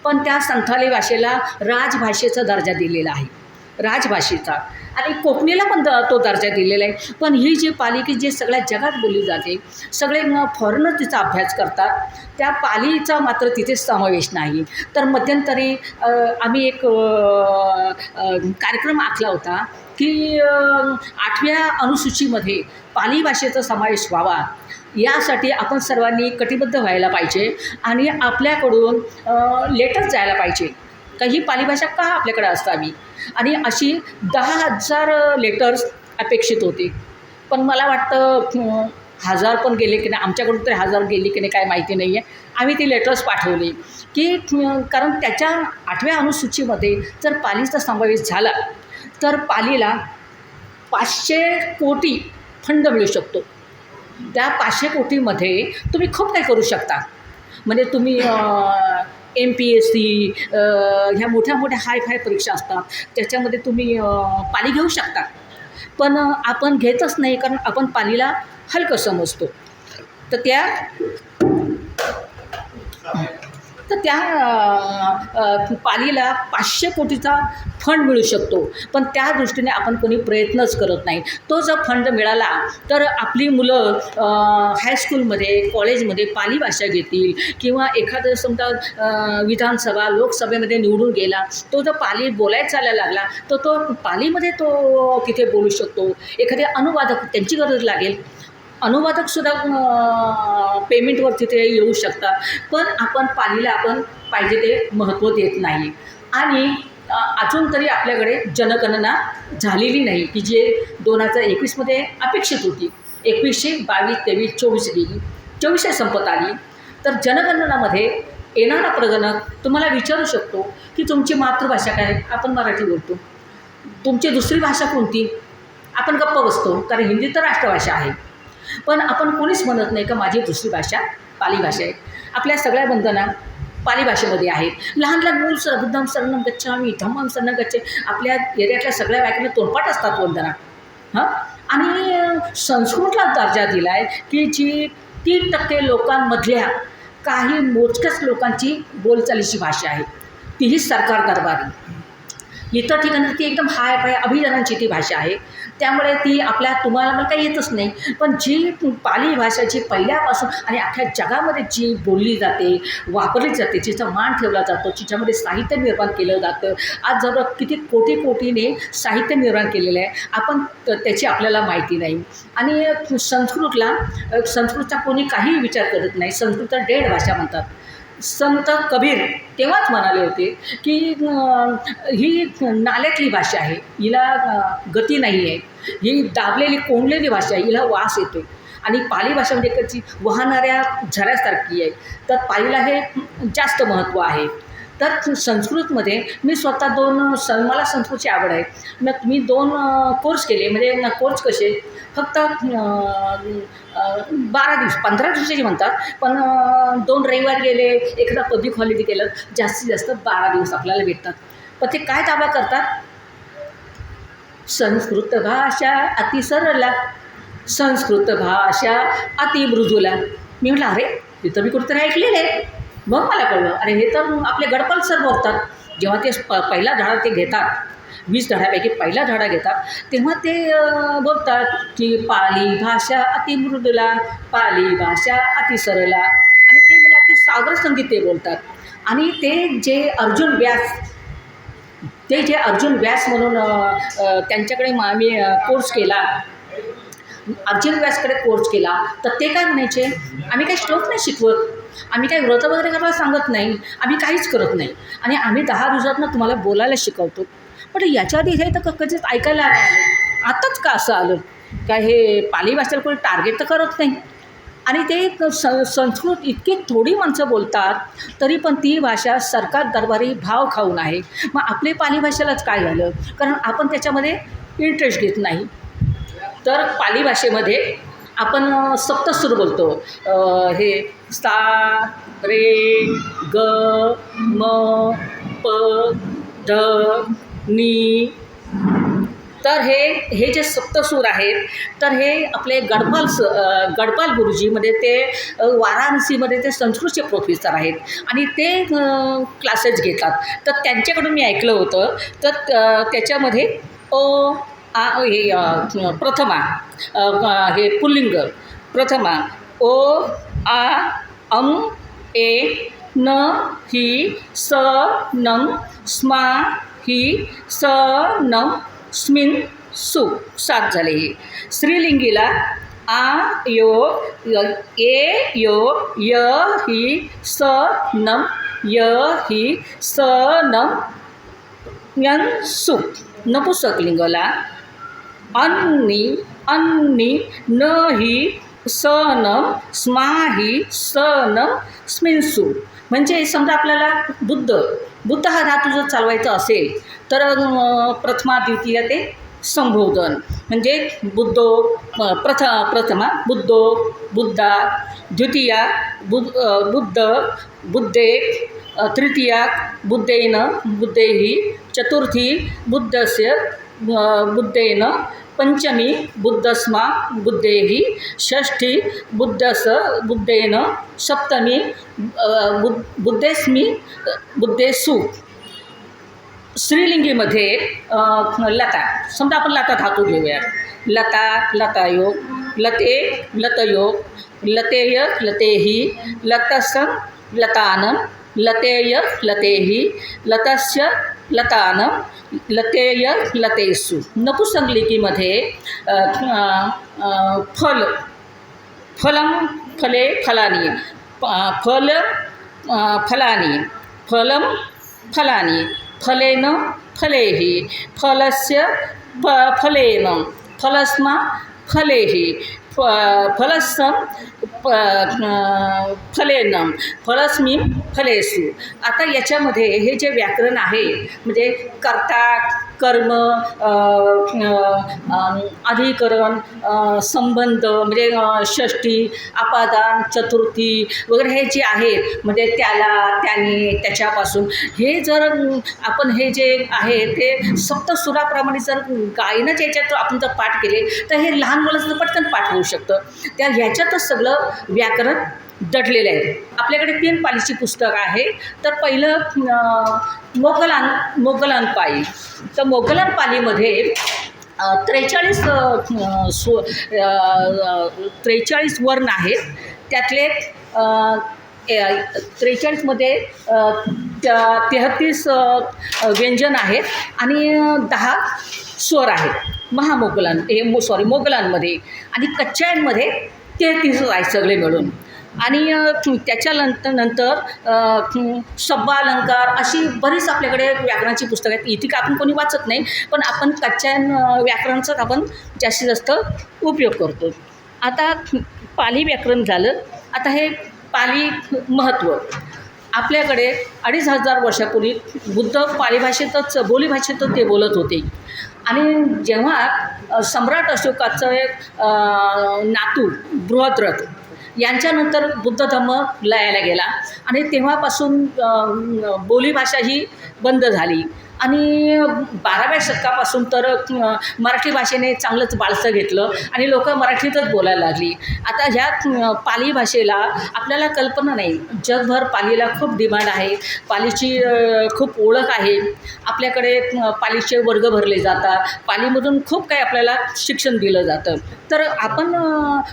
पण त्या संथाली भाषेला राजभाषेचा दर्जा दिलेला आहे, राजभाषेचा. आणि कोकणीला पण तो दर्जा दिलेला आहे. पण ही जी पाली की जी सगळ्या जगात बोलली जाते, सगळे फॉरेनर तिचा अभ्यास करतात, त्या पालीचा मात्र तिथे समावेश नाही. तर मध्यंतरी आम्ही एक कार्यक्रम आखला होता की 8व्या अनुसूचीमध्ये पाली भाषेचा समावेश व्हावा, यासाठी आपण सर्वांनी कटिबद्ध व्हायला पाहिजे आणि आपल्याकडून लेटर्स जायला पाहिजे का ही पाली भाषा का आपल्याकडे असावी. आणि अशी 10,000 लेटर्स अपेक्षित होते. पण मला वाटतं 1000 पण गेले की नाही, आमच्याकडून तरी 1000 गेली की नाही काय माहिती नाही आहे. आम्ही ती लेटर्स पाठवली की कारण त्याच्या 8व्या अनुसूचीमध्ये जर पालीचा समावेश झाला तर पालीला 500 कोटी फंड मिळू शकतो. त्या 500 कोटीमध्ये तुम्ही खूप काही करू शकता. म्हणजे तुम्ही MPSC ह्या मोठ्या मोठ्या हाय परीक्षा असतात, त्याच्यामध्ये तुम्ही पाली घेऊ शकता. पण आपण घेतच नाही, कारण आपण पालीला हलकं समजतो. तर त्या पालीला 500 कोटीचा फंड मिळू शकतो. पण त्या दृष्टीने आपण कोणी प्रयत्नच करत नाही. तो जर फंड मिळाला तर आपली मुलं हायस्कूलमध्ये कॉलेजमध्ये पाली भाषा घेतील किंवा एखादं समजा विधानसभा लोकसभेमध्ये निवडून गेला, तो जर पाली बोलायला चालायला लागला तर तो पालीमध्ये तो तिथे बोलू शकतो. एखादे अनुवादक त्यांची गरज लागेल, अनुवादकसुद्धा पेमेंटवर तिथे येऊ शकतात. पण आपण पालीला आपण पाहिजे ते महत्त्व देत नाही. आणि अजून तरी आपल्याकडे जनगणना झालेली नाही की जे 2021मध्ये अपेक्षित होती. 2100, 22, 23, 24 गेली, 24 संपत आली. तर जनगणनामध्ये येणारा प्रगणक तुम्हाला विचारू शकतो की तुमची मातृभाषा काय, आपण मराठी बोलतो, तुमची दुसरी भाषा कोणती, आपण गप्प बसतो कारण हिंदी तर राष्ट्रभाषा आहे. पण आपण कोणीच म्हणत नाही का माझी दुसरी भाषा पाली भाषा आहे. आपल्या सगळ्या वंदना पाली भाषेमध्ये आहेत. लहान लहान मूल बुद्धम शरणम गच्छामी धम्मम शरणं गच्छे, आपल्या एरियातल्या सगळ्या व्याकरण तोंडपाठ असतात वंदना. आणि संस्कृतला दर्जा दिला आहे की जी 3% लोकांमधल्या काही मोजक्याच लोकांची बोलचालीची भाषा आहे, तीही सरकार दरबारी. इतर ठिकाणी ती एकदम हाय अभिजनांची ती भाषा आहे. त्यामुळे ती तुम्हाला मला काही येतच नाही. पण जी पाली भाषा जी पहिल्यापासून आणि अख्ख्या जगामध्ये जी बोलली जाते, वापरली जाते, जिचा मान ठेवला जातो, जिच्यामध्ये साहित्य निर्माण केलं जातं, आज जवळ किती कोटीने साहित्य निर्माण केलेलं आहे, आपण त्याची आपल्याला माहिती नाही. आणि संस्कृतचा कोणी काहीही विचार करत नाही. संस्कृतला डेड भाषा म्हणतात. संत कबीर तेव्हाच म्हणाले होते की ही नाल्यातली भाषा आहे, हिला गती नाही आहे, ही दाबलेली कोंडलेली भाषा आहे, हिला वास येतो. आणि पाली भाषा म्हणजे कशी वाहणाऱ्या झऱ्यासारखी आहे. तर पालीला हे जास्त महत्त्व आहे. तर संस्कृतमध्ये मी स्वतः मला संस्कृतची आवड आहे. मग मी 2 कोर्स केले. म्हणजे कोर्स कसे फक्त 12 दिवस 15 दिवसाचे म्हणतात, पण 2 रविवार गेले, एखादा पब्लिक हॉलिडे केलं, जास्तीत जास्त 12 दिवस आपल्याला भेटतात. पण ते काय दावा करतात, संस्कृत भाषा अति सरला, संस्कृत भाषा अति मृदुला. मी म्हटलं अरे हे तर मी कुठेतरी ऐकलेलं आहे. मग मला कळलं अरे हे तर आपले गडपाल सर बोलतात. जेव्हा ते पहिला धडा ते घेतात, 20 धड्यापैकी पहिला धडा घेतात, तेव्हा ते बोलतात की पाली भाषा अति मृदुला, पाली भाषा अति सरला. आणि ते म्हणजे अगदी सागर संगीत ते बोलतात. आणि ते जे अर्जुन व्यास म्हणून त्यांच्याकडे आम्ही कोर्स केला, अर्जुन व्यासकडे कोर्स केला. तर ते काय म्हणायचे, आम्ही काही श्लोक नाही शिकवत, आम्ही काही व्रत वगैरे करायला सांगत नाही, आम्ही काहीच करत नाही, आणि आम्ही 10 दिवसातनं तुम्हाला बोलायला शिकवतो. पण याच्या आधी हे तर कधीच ऐकायला आलं, आताच का असं आलं काय हे पाली भाषेला कोणी टार्गेट तर करत नाही. आणि ते संस्कृत इतकी थोडी माणसं बोलतात, तरी पण ती भाषा सरकार दरबारी भाव खाऊन आहे. मग आपली पाली भाषेलाच काय झालं, कारण आपण त्याच्यामध्ये इंटरेस्ट घेत नाही. तर पाली भाषेमध्ये आपण सप्तसूर बोलतो, हे सा रे ग म प ध नी. तर हे जे सप्तसूर आहेत, तर हे आपले गडपाल गुरुजीमध्ये ते वाराणसीमध्ये ते संस्कृतचे प्रोफेसर आहेत आणि ते क्लासेस घेतात. तर त्यांच्याकडून मी ऐकलं होतं. तर त्याच्यामध्ये प्रथमा हे पुल्लिंग प्रथमा ओ आ अम ए न ही स नम स्मा ही स नम स्मिन सु 7 झाले. हे स्त्रीलिंगीला आ यो ए यो य ही स नम य ही स नम यन सु. नपुंसकलिंगाला अन्नी अन्नी न ही स नम स्मा ही स नम स्मिन्सू. म्हणजे समजा आपल्याला बुद्ध हा धातू जर चालवायचा असेल तर प्रथमा द्वितीय ते संबोधन म्हणजे बुद्धो प्रथमा बुद्धो बुद्धा द्वितीया बुद्ध बुद्धे तृतीया बुद्धेन बुद्धेहि चतुर्थी बुद्धस्य बुद्धेन पंचमी बुद्धस्मा बुद्धेहि षष्ठी बुद्धस बुद्धेन सप्तमी बुद्धेस्मी बुद्धेसु. स्त्रीलिंगीमध्ये लता समजा आपण लता धातू घेऊया. लता लतायोग लते लतयोग लतेय लतेहि लतसं लतानं लतेय लतेहि लतस्य लतानं लतेय लतेसु. नपुंसकलिंगीमध्ये फल फलं फले फलानि फल फलानि फलं फलानि फलेन फलेहि फलस्य फलेन फलस्मा फलेहि फलस्सं फलेन फलस्मिं फलेसु. आता याच्यामध्ये हे जे व्याकरण आहे म्हणजे कर्ता कर्म अधिकरण संबंध म्हणजे षष्ठी अपादान चतुर्थी वगैरे हे जे आहेत म्हणजे त्याला त्याने त्याच्यापासून हे जर आपण हे जे आहे ते सप्तसुराप्रमाणे जर गायनाच्या याच्यात आपण जर पाठ केले तर हे लहान मुलांचं पटकन पाठ होऊ शकतं. त्या ह्याच्यातच सगळं व्याकरण दडलेलं आहे. आपल्याकडे 3 पालीची पुस्तक आहे. तर पहिलं मोगलान पाली. तर मोगलान पालीमध्ये 43 वर्ण आहेत. त्यातले 43मध्ये 33 व्यंजन आहेत आणि 10 स्वर आहेत महामोगलान मोगलांमध्ये. आणि कच्च्यामध्ये 33 आहेत सगळे मिळून. आणि त्याच्यानंतर शब्दालंकार अशी बरीच आपल्याकडे व्याकरणाची पुस्तकं आहेत. इथे का आपण कोणी वाचत नाही पण आपण कच्च्या व्याकरणाचाच आपण जास्तीत जास्त उपयोग करतो. आता पाली व्याकरण झालं. आता हे पाली महत्त्व आपल्याकडे 2500 वर्षापूर्वी बुद्ध पाली भाषेतच बोलीभाषेतच ते बोलत होते. आणि जेव्हा सम्राट अशोकाचं नातू बृहद्रथ यांच्यानंतर बुद्ध धर्म लयाला गेला आणि तेव्हापासून बोलीभाषा ही बंद झाली. आणि 12व्या शतकापासून तर मराठी भाषेने चांगलंच बाळसं घेतलं आणि लोक मराठीतच बोलायला लागली. आता ह्या पाली भाषेला आपल्याला कल्पना नाही. जगभर पालीला खूप डिमांड आहे. पालीची खूप ओळख आहे. आपल्याकडे पालीचे वर्ग भरले जातात. पालीमधून खूप काही आपल्याला शिक्षण दिलं जातं. तर आपण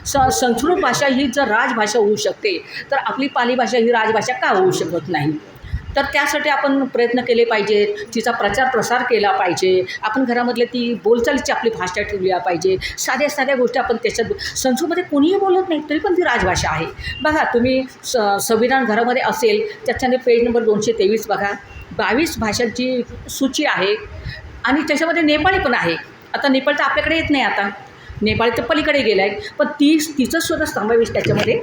संस्कृत भाषा ही जर राजभाषा होऊ शकते तर आपली पाली भाषा ही राजभाषा का होऊ शकत नाही. तर त्यासाठी आपण प्रयत्न केले पाहिजेत. तिचा प्रचार प्रसार केला पाहिजे. आपण घरामधले ती बोलचालीची आपली भाषा ठेवली पाहिजे. साध्या गोष्टी आपण त्याच्यात संस्कृतमध्ये कोणीही बोलत नाही तरी पण ती राजभाषा आहे. बघा तुम्ही संविधान घरामध्ये असेल त्याच्याने पेज नंबर 223 बघा. 22 भाषांची सूची आहे आणि त्याच्यामध्ये नेपाळी पण आहे. आता नेपाळ तर आपल्याकडे येत नाही. आता नेपाळी तर पलीकडे गेलं आहे पण तिचं सुद्धा समावेश त्याच्यामध्ये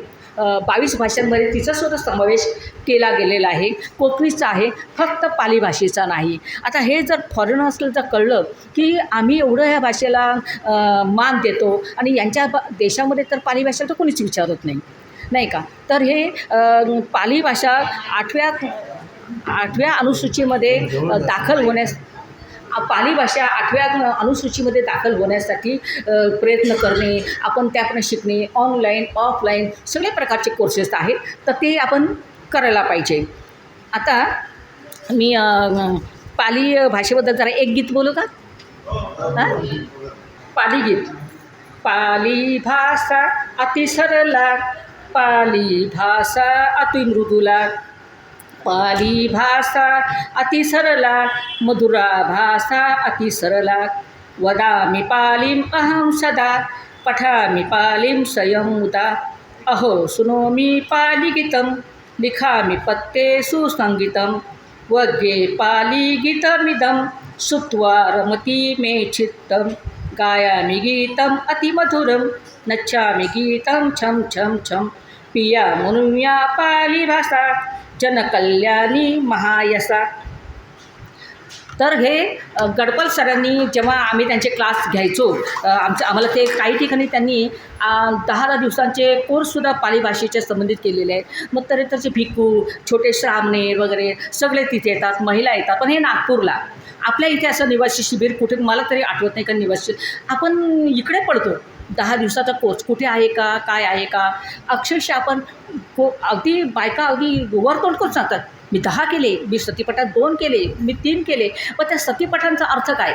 22 भाषांमध्ये तिचा सुद्धा समावेश केला गेलेला आहे. कोकणीचा आहे फक्त पाली भाषेचा नाही. आता हे जर फॉरेन असलं तर कळलं की आम्ही एवढं ह्या भाषेला मान देतो आणि यांच्या देशामध्ये तर पाली भाषेला तर कोणीच विचारत नाही का. तर हे पाली भाषा 8व्या अनुसूचीमध्ये दाखल होण्यास पाली भाषा 8व्या अनुसूचीमध्ये दाखल होण्यासाठी प्रयत्न करणे आपण त्याप्रमाणे शिकणे ऑनलाईन ऑफलाईन सगळ्या प्रकारचे कोर्सेस आहेत. तर ते आपण करायला पाहिजे. आता मी पाली भाषेबद्दल जरा एक गीत बोलू का? हां पालीगीत. पाली भाषा अति सरला, पाली भाषा अति मृदुला, पाली भाषा अति सरला, मधुरा भाषा अति सरला, वदामि पालीम् अहं सदा, पठामि पालीं स्वयं मुदा, अहो शृणोमि पालिगीतं, लिखामि पत्तेषु संगीतं, वग्ये पालिगीतमिदं, श्रुत्वा रमति मे चित्तं, गायामि गीतम् अतिमधुरं, नच्छामि गीतं छम छम छम, पिया म्हणूया पाली भाषा, जनकल्याणी महायशा. तर हे गडपल सरांनी जेव्हा आम्ही त्यांचे क्लास घ्यायचो, आम्हाला ते काही ठिकाणी त्यांनी 10 दिवसांचे कोर्ससुद्धा पाली भाषेच्या संबंधित केलेले आहेत. मग तर त्याचे भिक्खू, छोटे श्रामणे वगैरे सगळे तिथे येतात, महिला येतात. पण हे नागपूरला, आपल्या इथे असं निवासी शिबिर कुठे मला तरी आठवत नाही का निवासी. आपण इकडे पडतो 10 दिवसाचा कोर्स कुठे आहे का, काय आहे का. अक्षरशः आपण अगदी बायका अगदी वरतोंड करून सांगतात, मी 10 केले, मी सतीपठाण 2 केले, मी 3 केले. पण त्या सतीपठाणचा अर्थ काय,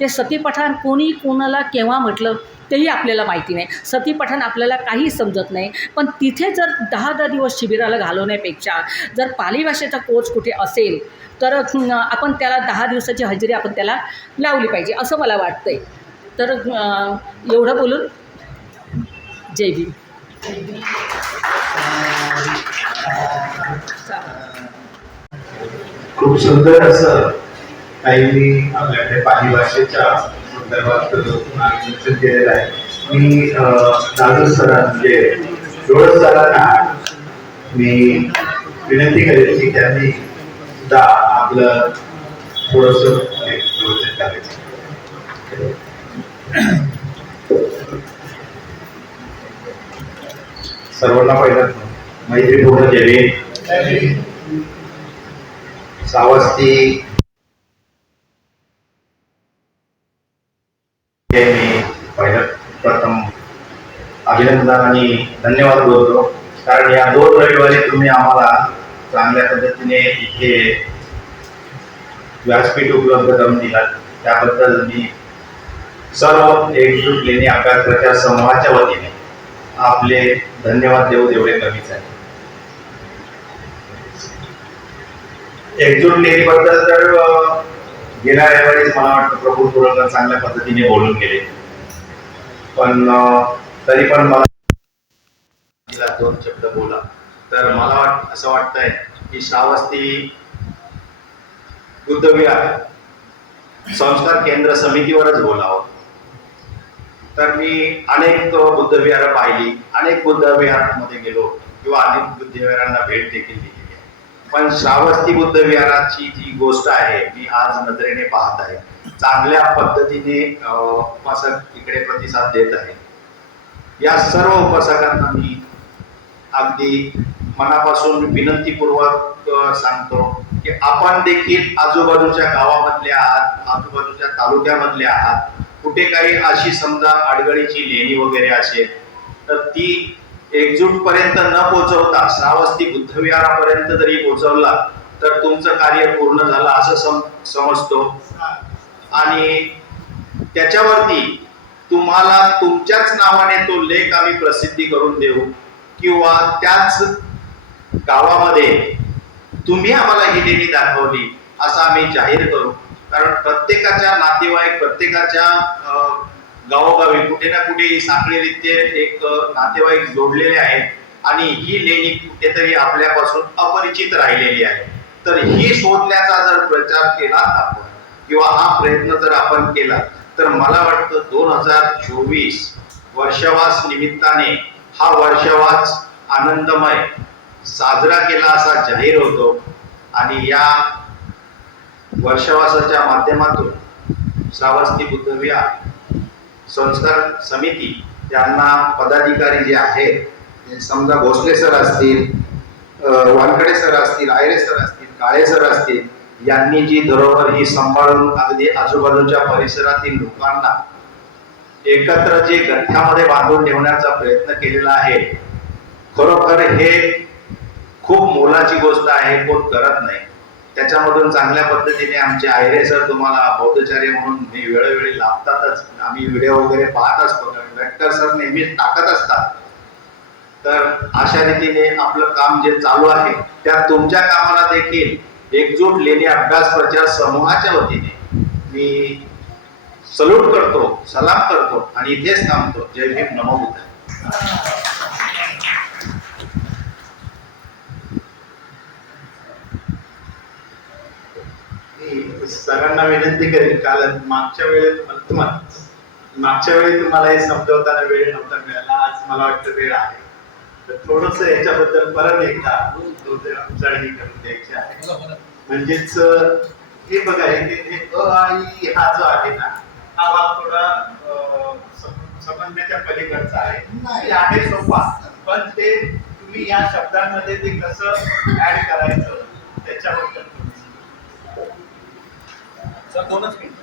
ते सतीपठाण कोणी कोणाला केव्हा म्हटलं तेही आपल्याला माहिती नाही. सतीपठाण आपल्याला काही समजत नाही. पण तिथे जर 10 दिवस शिबिराला घालवण्यापेक्षा जर पाली भाषेचा कोर्स कुठे असेल तर आपण त्याला 10 दिवसाची हजेरी आपण त्याला लावली पाहिजे असं मला वाटतं आहे. तर एवढं बोलून जय भीम. खूप सुंदर असं काही आपल्याकडे पाली भाषेच्या संदर्भात मार्गदर्शन केलेलं आहे. मी दादू सरांना म्हणजे डोळस सरांना मी विनंती करेन की त्यांनी सुद्धा आपलं थोडंसं प्रवचन करायचं. सर्वांना पहिला मैत्रीपूर्ण जय भीम. सावस्ती मी प्रथम अभिनंदन आणि धन्यवाद बोलतो, कारण या 2 रविवारी तुम्ही आम्हाला चांगल्या पद्धतीने इथे व्यासपीठ उपलब्ध करून दिलात. त्याबद्दल मी सर्व एकजूटलेने अभ्यासकाच्या समूहाच्या वतीने आपले धन्यवाद देऊ तेवढे कमीच आहे. एकजूट लेणीबद्दल तर गेल्या रविवारीच मला वाटतं प्रभू पुरंदर चांगल्या पद्धतीने बोलून गेले. पण तरी पण मला 2 शब्द बोला तर मला असं वाटतंय की श्रावस्ती बुद्धविहार संस्कार केंद्र समितीवरच बोलावं. तर मी अनेक बुद्धविहार पाहिली, अनेक बुद्धविहारांमध्ये गेलो किंवा अनेक बुद्धविहारांना भेट देखील दिली. पण श्रावस्ती बुद्धविहाराची जी गोष्ट आहे ती आज नजरेने पाहत आहे. चांगल्या पद्धतीने उपासक इकडे प्रतिसाद देत आहे. या सर्व उपासकांना मी अगदी मनापासून विनंतीपूर्वक सांगतो की आपण देखील आजूबाजूच्या गावामधले आहात, आजूबाजूच्या तालुक्यामधले आहात. कुठे काही अशी समजा अडगळीची लेणी वगैरे असेल तर ती एकजूट पर्यंत न पोहोचवता श्रावस्ती बुद्धविहारापर्यंत जरी पोहोचवला तर तुमचं कार्य पूर्ण झालं असं समजतो. आणि त्याच्यावरती तुम्हाला तुमच्याच नावाने तो लेख आम्ही प्रसिद्धी करून देऊ किंवा त्याच गावामध्ये तुम्ही आम्हाला ही लेणी दाखवली असं आम्ही जाहीर करू. कारण प्रत्येकाच्या नातेवाईक, प्रत्येकाच्या गावोगावी कुठे ना कुठे साखळीरीत्या एक नातेवाईक जोडलेले आहेत आणि ही लेणी कुठेतरी आपल्यापासून अपरिचित राहिलेली आहे. तर ही शोधण्याचा जर प्रचार केला आपण किंवा हा प्रयत्न जर आपण केला तर मला वाटतं 2024 वर्षवास निमित्ताने हा वर्षवास आनंदमय साजरा केला असा जाहीर होतो. आणि या वर्षवासाच्या माध्यमातून श्रावस्ती बुद्धविहार संस्कार समिती त्यांना पदाधिकारी जे आहेत, समजा भोसले सर असतील, वानखडे सर असतील, आयरे सर असतील, काळे सर असतील, यांनी जी धरोहर ही सांभाळून अगदी आजूबाजूच्या परिसरातील लोकांना एकत्र जे गठ्ठ्यामध्ये बांधून ठेवण्याचा प्रयत्न केलेला आहे, खरोखर हे खूप मोलाची गोष्ट आहे. कोण करत नाही. त्याच्यामधून चांगल्या पद्धतीने आमचे आयरे सर तुम्हाला बौद्धचार्य म्हणून वेळोवेळी लाभतातच. आम्ही व्हिडिओ वगैरे पाहत असतो, वेक्टर सर नेहमीच टाकत असतात. तर अशा रीतीने आपलं काम जे चालू आहे त्या तुमच्या कामाला देखील एकजूट लेणी अभ्यास प्रचार समूहाच्या वतीने मी सल्यूट करतो, सलाम करतो आणि इथेच थांबतो. जय भीम, नमो बुद्धाय. सरांना विनंती करेन, काल मागच्या वेळी तुम्हाला हे समजवताना वेळ नव्हता मिळाला, आज मला वाटतं वेळ आहे. तर थोडस याच्याबद्दल परत एकदा उजळणी करून द्यायची आहे. म्हणजेच हे बघा, हे अ आणि हा जो आहे ना, हा भाग थोडा समजण्याच्या पलीकडचा आहे. हे आहे सोपा, पण ते तुम्ही या शब्दांमध्ये ते कसं ऍड करायचं त्याच्याबद्दल सर 2 मिनिट.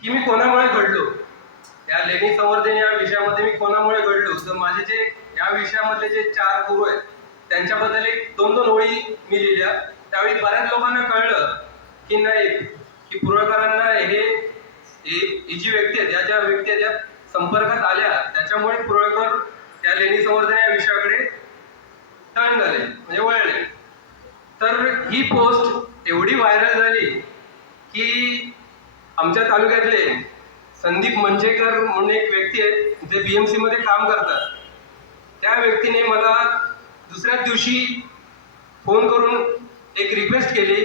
की मी कोणामुळे घडलो, या लेणी संवर्धन या विषयामध्ये मी कोणामुळे घडलो. तर माझे जे या विषयामधले जे 4 गुरु आहेत त्यांच्याबद्दल एक 2-2 ओळी मी लिहिल्या. त्यावेळी बऱ्याच लोकांना कळलं की नाही, की पुरळकरांना ही जी व्यक्ती आहेत, ज्या व्यक्ती आहेत, त्या संपर्कात आल्या त्याच्यामुळे पुरळकर या लेणी संवर्धन या विषयाकडे टर्न झाले, म्हणजे वळले. तर ही पोस्ट एवढी व्हायरल झाली की आमच्या तालुक्यातले संदीप मंचेकर म्हणून एक व्यक्ती आहे, जे BMC मध्ये काम करतात. त्या व्यक्तीने मला दुसऱ्याच दिवशी फोन करून एक रिक्वेस्ट केली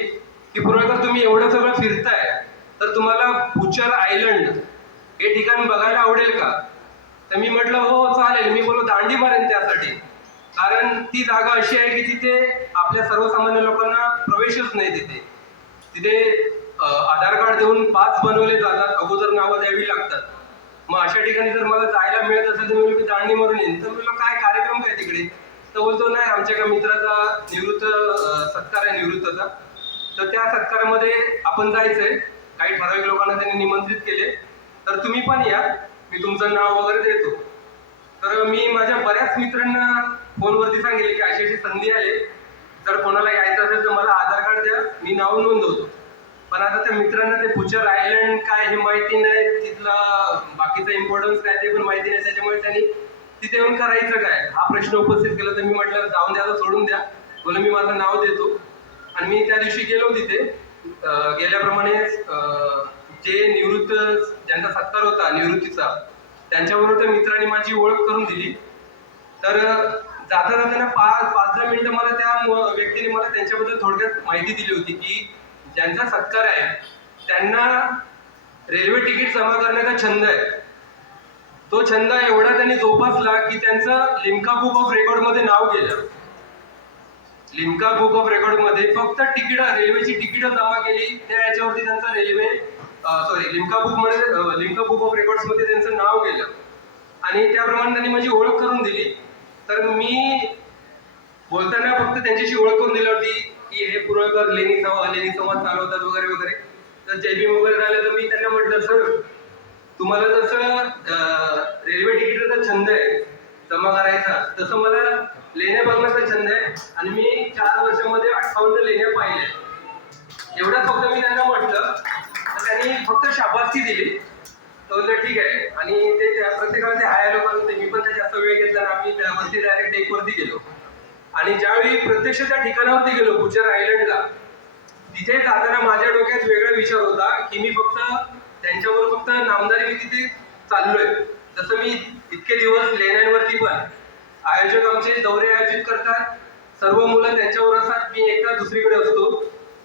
की पुरळकर, तुम्ही एवढं सगळं फिरताय तर तुम्हाला पुचर आयलंड हे ठिकाण बघायला आवडेल का? तर मी म्हटलं हो चालेल. मी बोललो दांडी मारेन त्यासाठी, कारण ती जागा अशी आहे की तिथे आपल्या सर्वसामान्य लोकांना प्रवेशच नाही. तिथे आधार कार्ड देऊन पास बनवले जातात, अगोदर नावं द्यावी लागतात. मग अशा ठिकाणी जर मला जायला मिळत असेल तर मी दांडी मारून येईन. तर मला काय कार्यक्रम काय तिकडे? तर बोलतो नाही, आमच्या एका मित्राचा निवृत्त सत्कार आहे निवृत्ताचा, तर त्या सत्कारामध्ये आपण जायचंय. काही ठराविक लोकांना त्यांनी निमंत्रित केले, तर तुम्ही पण या, मी तुमचं नाव वगैरे देतो. तर मी माझ्या बऱ्याच मित्रांना फोनवरती सांगितले की अशी अशी संधी आली, जर कोणाला यायचं असेल तर मला आधार कार्ड द्या, मी नाव नोंदवतो. पण आता त्या मित्रांना ते पुचर आयलंड काय हे माहिती नाही, तिथला बाकीचा इम्पॉर्टन्स काय ते पण माहिती नाही, त्याच्यामुळे त्यांनी तिथे येऊन करायचं काय हा प्रश्न उपस्थित केला. तर मी म्हटलं जाऊन द्या, सोडून द्या. बोला मी माझं नाव देतो. आणि मी त्या दिवशी गेलो तिथे. गेल्याप्रमाणे जे निवृत्त, ज्यांचा सत्कार होता निवृत्तीचा, त्यांच्याबरोबर त्या मित्रांनी माझी ओळख करून दिली. तर जाता जाताना 5-10 मिनिटं मला त्या व्यक्तीने मला त्यांच्याबद्दल थोडक्यात माहिती दिली होती की ज्यांचा सत्कार आहे त्यांना रेल्वे तिकीट जमा करण्याचा छंद आहे. तो छंद एवढा त्यांनी जोपासला की त्यांचं लिम्का बुक ऑफ रेकॉर्ड मध्ये नाव गेलं. लिम्का बुक ऑफ रेकॉर्ड मध्ये फक्त रेल्वेची तिकीट जमा केली, त्या याच्यावरती त्यांचा लिम्का बुक ऑफ रेकॉर्ड्स मध्ये त्यांचं नाव गेलं. आणि त्याप्रमाणे त्यांनी माझी ओळख करून दिली. तर मी बोलताना फक्त त्यांच्याशी ओळख करून दिली होती की हे पुरळकर लेणी संवाद चालवतात वगैरे वगैरे. तर जयभीम वगैरे झालं तर मी त्यांना म्हटलं, सर तुम्हाला जसं रेल्वे तिकीटचा छंद आहे जमा करायचा, तसं मला लेण्या बघण्याचा छंद आहे. आणि मी 4 वर्षामध्ये 58 लेण्या पाहिल्या. एवढं फक्त मी त्यांना म्हटलं, तर त्यांनी फक्त शाबासकी दिली. तर ठीक आहे. आणि ते प्रत्येकाला ते हाय लोक होते, मी पण त्या जास्त वेळ घेतला ना, आम्ही त्यावरती डायरेक्ट टेकवरती गेलो. आणि ज्यावेळी प्रत्यक्ष त्या ठिकाणावरती गेलो पुचर आयलंडला, तिथे जाताना माझ्या डोक्यात वेगळा विचार होता की मी फक्त त्यांच्याबरोबर फक्त नामदारी मी तिथे चाललोय. जसं मी इतके दिवस लेण्यांवरती पण आयोजक आमचे दौरे आयोजित करतात, सर्व मुलं त्यांच्यावर असतात, मी एकटा दुसरीकडे असतो,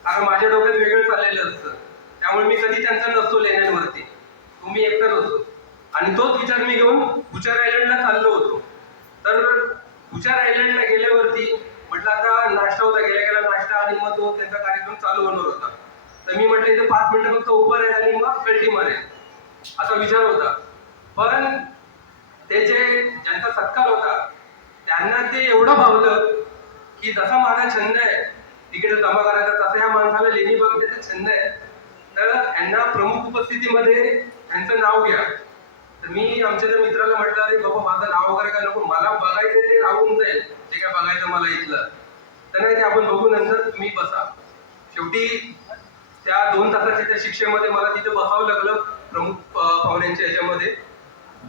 कारण माझ्या डोक्यात वेगळं चाललेलं असतं. त्यामुळे मी कधी त्यांचा नसतो लेण्यांवरती, तुम्ही एकटाच असतो. आणि तोच विचार मी घेऊन पुचर आयलंडला चाललो होतो. तर पुचर आयलंडला गेल्यावरती म्हटलं आता नाश्ता होता, गेल्या नाश्ता, आणि मग तो त्यांचा कार्यक्रम चालू होणार होता. तर मी म्हटलं इथं 5 मिनिटं फक्त उभं राहील आणि मग कल्टी मारेल असा विचार होता. पण ते ज्यांचा सत्कार होता त्यांना ते एवढं भावलं की जसा माझा छंद आहे तिकडे जमा करायचा तसा या माणसाला लेणी बघण्याचा छंद आहे, तर यांना प्रमुख उपस्थितीमध्ये यांचं नाव घ्या. तर मी आमच्या त्या मित्राला म्हटलं अरे बाबा माझं नाव वगैरे काय नको, मला बघायचं ते राहून जाईल, जे काय बघायचं मला इथलं तर नाही, ते आपण बघू नंतर, तुम्ही बसा. शेवटी त्या 2 तासाच्या त्या शिक्षेमध्ये मला तिथे बसावं लागलं प्रमुख पाहुण्यांच्या ह्याच्यामध्ये.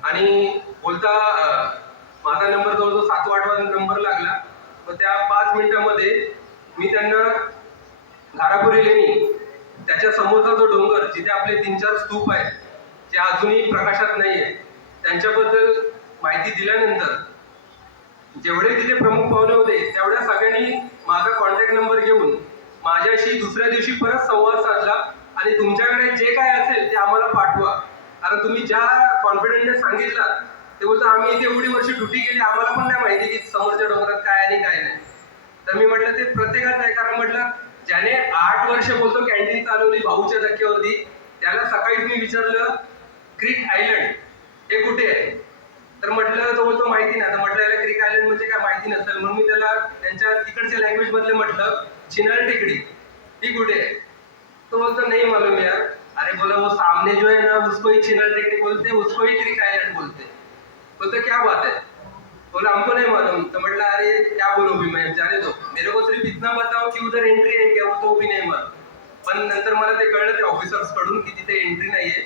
आणि बोलता माझा नंबर जवळजवळ 7-8 नंबर लागला. मग त्या 5 मिनिटामध्ये मी त्यांना घारापुरी लेणी, त्याच्या समोरचा जो डोंगर जिथे आपले 3-4 स्तूप आहेत जे अजूनही प्रकाशात नाही आहे, त्यांच्याबद्दल माहिती दिल्यानंतर जेवढे तिथे प्रमुख पाहुणे होते तेवढ्या सगळ्यांनी माझा कॉन्टॅक्ट नंबर घेऊन माझ्याशी दुसऱ्या दिवशी परत संवाद साधला आणि तुमच्याकडे जे काय असेल ते आम्हाला पाठवा, कारण तुम्ही ज्या कॉन्फिडंटने सांगितलं ते बोलतो आम्ही इथे एवढी वर्ष ड्युटी केली, आम्हाला पण नाही माहिती की समोरच्या डोंगरात काय आणि काय नाही. तर मी म्हटलं ते प्रत्येकाचं आहे, कारण म्हटलं ज्याने 8 वर्ष बोलतो कॅन्टीन चालवली भाऊच्या धक्क्यावरती, त्याला सकाळीच मी विचारलं क्रिक आयलंड हे कुठे आहे, तर म्हटलं तो बोलतो माहिती नाही. तर म्हटलं याला क्रिक आयलंड म्हणजे काय माहिती नसेल, म्हणून मी त्याला त्यांच्या तिकडच्या लँग्वेज मधले म्हटलं चिनार टेकडी ती कुठे आहे, तो बोलतो नाही मालूम यार. अरे बोला वो सामने जो है ना उसको ही चिनार टेकडी बोलते, उसको ही क्रिक आयलंड बोलते. बोलते क्या बात है, बोला हमको नहीं मालूम. तो म्हटलं अरे क्या बोलो भी मैं जाने दो, मेरे को सिर्फ इतना बताओ की उधर एंट्री आहे क्या, तो भी नाही मालूम. पण नंतर मला ते कळलं ते ऑफिसर्स कडून की तिथे एंट्री नाहीये,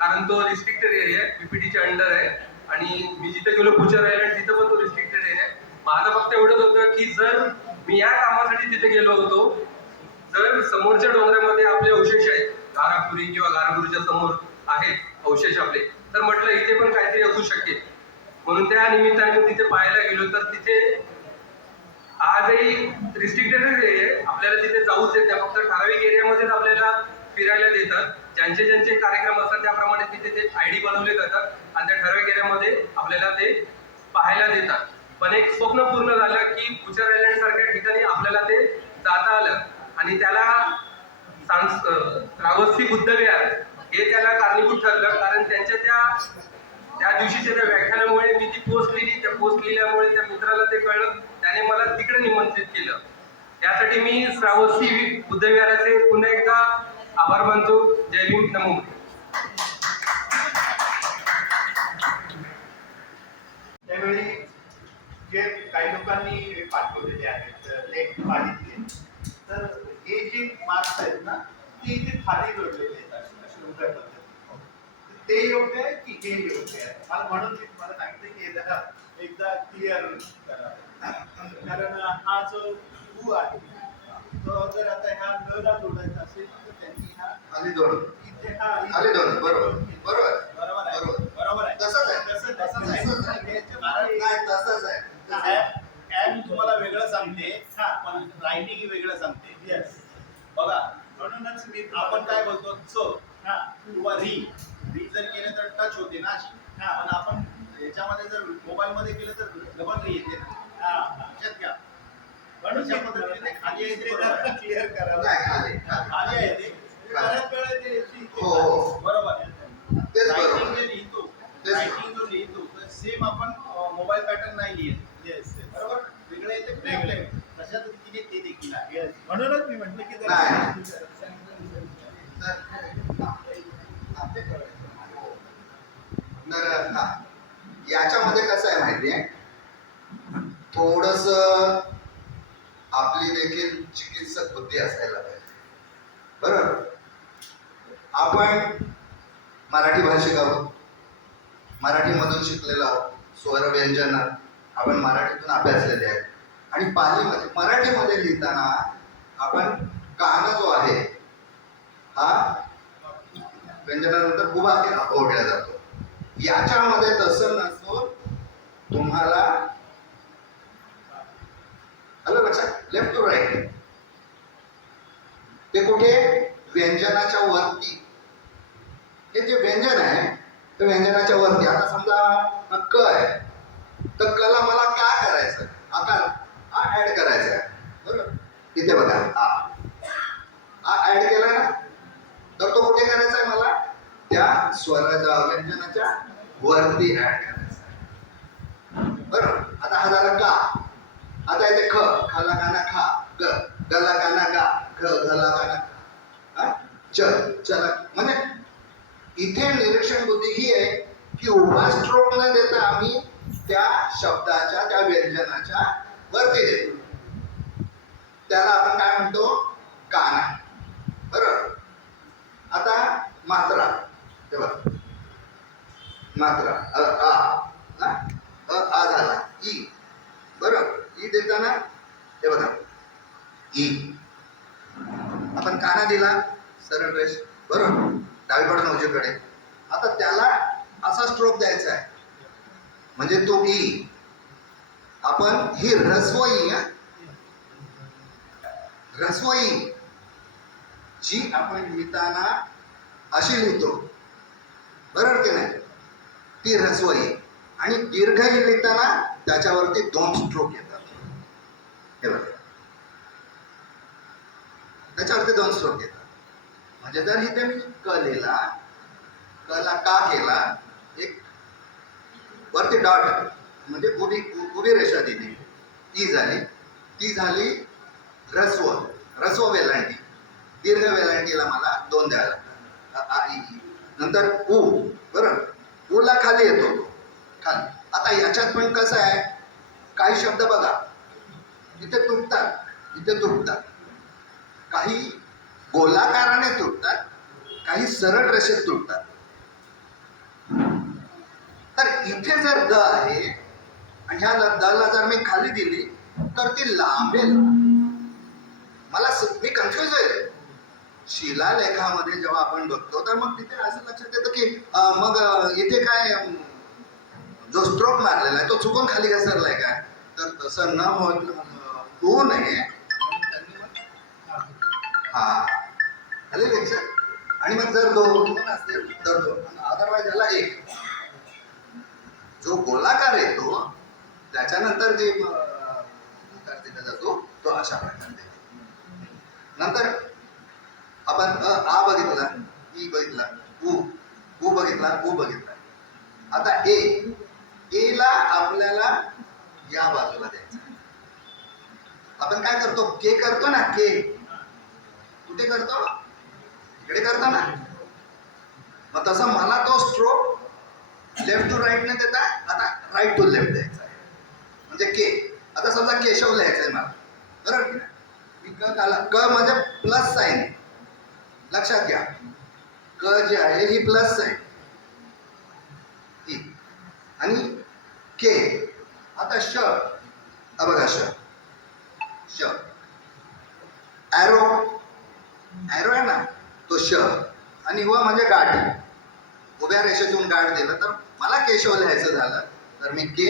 कारण तो रिस्ट्रिक्टेड एरिया आहे, पीपीटीच्या अंडर आहे. आणि मी जिथे गेलो पुचर आयलंड तिथं पण तो रिस्ट्रिक्टेड एरिया आहे. माझं फक्त एवढंच होतं की जर मी या कामासाठी तिथे गेलो होतो, जर समोरच्या डोंगरामध्ये आपले अवशेष आहेत, घारापुरी किंवा घारापुरीच्या समोर आहेत अवशेष आपले, तर म्हटलं इथे पण काहीतरी असू शकेल, म्हणून त्या निमित्ताने तिथे पाहायला गेलो. तर तिथे आजही रिस्ट्रिक्टेड एरिया आहे, आपल्याला तिथे जाऊच देत नाही, फक्त ठराविक एरियामध्येच आपल्याला फिरायला देतात. ज्यांचे ज्यांचे कार्यक्रम असतात त्याप्रमाणे तिथे ते आयडी बनवले जातात आणि त्या ठराविक एरियामध्ये आपल्याला ते पाहायला देतात. पण एक स्वप्न पूर्ण झालं की पुचर आयलंड सारख्या ठिकाणी आपल्याला ते जाता आलं आणि त्याला श्रावस्ती बुद्ध विहार हे त्याला कारणीभूत ठरलं, कारण त्यांच्या त्या दिवशीच्या त्या व्याख्यानामुळे मी ती पोस्ट लिहिली. त्या पोस्ट लिहिल्यामुळे त्या मित्राला ते कळलं, त्याने मला तिकडे निमंत्रित केलं. त्यासाठी मी श्रावस्ती बुद्ध विहाराचे पुन्हा एकदा आभार मानतो. जय भीम, नमो बुद्ध. त्यावेळी जे काही लोकांनी पाठवलेले आहेत लेख मागितले, तर हे जे मार्क्स आहेत ना ते इथे खाली जोडलेले आहेत अशा पद्धतीने. ते योग्य आहे की हे योग्य आहे, मला म्हणून मी तुम्हाला सांगितलं की हे जरा एकदा क्लिअर करा. कारण हा जो भू आहे तो जर आता ह्या नला जोडायचा असेल तर त्यांनी हा खाली दोन इथे हा खाली दोन बरोबर बरोबर बरोबर आहे, बरोबर बरोबर आहे. तसंच आहे तसंच नाही तसंच आहे. ऍड तुम्हाला वेगळं सांगते पण रायटिंग ही वेगळं सांगते. येस, बघा म्हणूनच मी आपण काय बोलतो च हा किंवा री जर केलं तर टच होते ना अशी. पण आपण याच्यामध्ये जर मोबाईल मध्ये केलं तर डबल री येते ना. लक्षात घ्या. म्हणून अशा पद्धतीने ते खाली येते, क्लिअर करा. नाही खाली खाली आहे ते बऱ्याच वेळा ते हो बरोबर आहे. तेच रायटिंग बरोबर जे लिहितो तेच. रायटिंग जो लिहितो तर सेम आपण मोबाईल पॅटर्न नाही लिहित. येस, बरोबर वेगळे येते वेगळे तशा पद्धतीने ते देखील आहे. येस, म्हणूनच मी म्हटलं की नाही. तर हा याच्यामध्ये कसं आहे माहिती आहे, थोडस आपली देखील चिकित्सक बुद्धी असायला पाहिजे. बरोबर, आपण मराठी भाषिक आहोत, मराठीमधून शिकलेलो आहोत, स्वर व्यंजन आपण मराठीतून अभ्यासलेले आहेत आणि पालीमध्ये मराठीमध्ये लिहिताना आपण कान जो आहे हा व्यंजनानंतर उभा ओढला जातो. याच्यामध्ये तसं नसतो. तुम्हाला आलं लक्षात, लेफ्ट टू राईट ते कुठे व्यंजनाच्या वरती. हे जे व्यंजन आहे ते व्यंजनाच्या वरती. आता समजा क आहे तर कला मला काय करायचं, आकार हा ऍड करायचा आहे. बरोबर, इथे बघा हा ऍड केला ना, तर तो कुठे करायचा आहे मला? त्या स्वराच्या व्यंजनाच्या वरती ऍड करायचा आहे. बरोबर. आता हा झाला का. आता येते ख. खाला गाना खा. ग. गला गाना गा. घ. गला गाना खा. चल. चला. म्हणजे इथे निरीक्षण बुद्धी ही आहे की उभा स्ट्रोक न देता आम्ही त्या शब्दाच्या त्या व्यंजनाच्या वरती देतो. त्याला आपण काय म्हणतो? काना. बरोबर. आता मात्रा. हे बघा. मात्रा आ झाला. ई. बरोबर. ई देताना हे बघा. ई. आपण काना दिला सरळ रेष. बरोबर. डावीकडून उजवीकडे. आता त्याला असा स्ट्रोक द्यायचा आहे म्हणजे तो ई. आपण ही ऱ्हस्व ई. ऱ्हस्व ई जी आपण लिहिताना अशी लिहितो. बरोबर की नाही? ती ऱ्हस्व ई. आणि दीर्घ ई लिहिताना त्याच्यावरती 2 स्ट्रोक येतात. हे बघा. त्याच्यावरती 2 स्ट्रोक येतात. म्हणजे जर इथे मी क लिहिला, कला का केला, एक वरती डॉट म्हणजे उभी रेषा दिली, ती झाली. ती झाली ऱ्हस्व. ऱ्हस्व वेलांटी. दीर्घ वेलांटीला मला 2 द्यायला लागतात. आ ई. नंतर उ. बरोबर. उला खाली येतो. खाली. आता याच्यात पण कसं आहे, काही शब्द बघा इथे तुटतात, इथे तुटतात. काही गोलाकाराने तुटतात, काही सरळ रेषेत तुटतात. तर इथे जर द आहे आणि ह्या दला जर मी खाली दिली तर ती लांबेल. मी कन्फ्युज आहे. शिलालेखामध्ये जेव्हा आपण बघतो तर मग तिथे असं लक्षात येतं की मग इथे काय जो स्ट्रोक मारलेला आहे तो चुकून खाली घसरलाय काय? तर तसं न होऊ नये हा खाली लक्षात. आणि मग जर 2 असतील तर 2. अदरवाईज याला 1. जो गोलाकार येतो त्याच्यानंतर जे दिला जातो तो अशा प्रकारे. नंतर आपण आ बघितला, ई बघितला, उ बघितला, उ बघितला. आता ए ला आपल्याला या बाजूला द्यायचं. आपण काय करतो? के करतो ना. के कुठे करतो? इकडे करतो ना. मग तसं मला तो स्ट्रोक लेफ्ट टू राईट ने देता आता राईट टू लेफ्ट द्यायचा आहे. म्हणजे के. आता समजा केशव लिहायचंय मला. बरोबर. क म्हणजे प्लस साईन. लक्षात घ्या. क जी आहे ही प्लस साईन ही. आणि के. आता श. बघा श. श. ॲरो. ॲरो आहे ना तो श. आणि व म्हणजे गाठ. उभ्या रेषेतून गाठ दिलं तर मला केशव लिहायचं झालं तर मी के.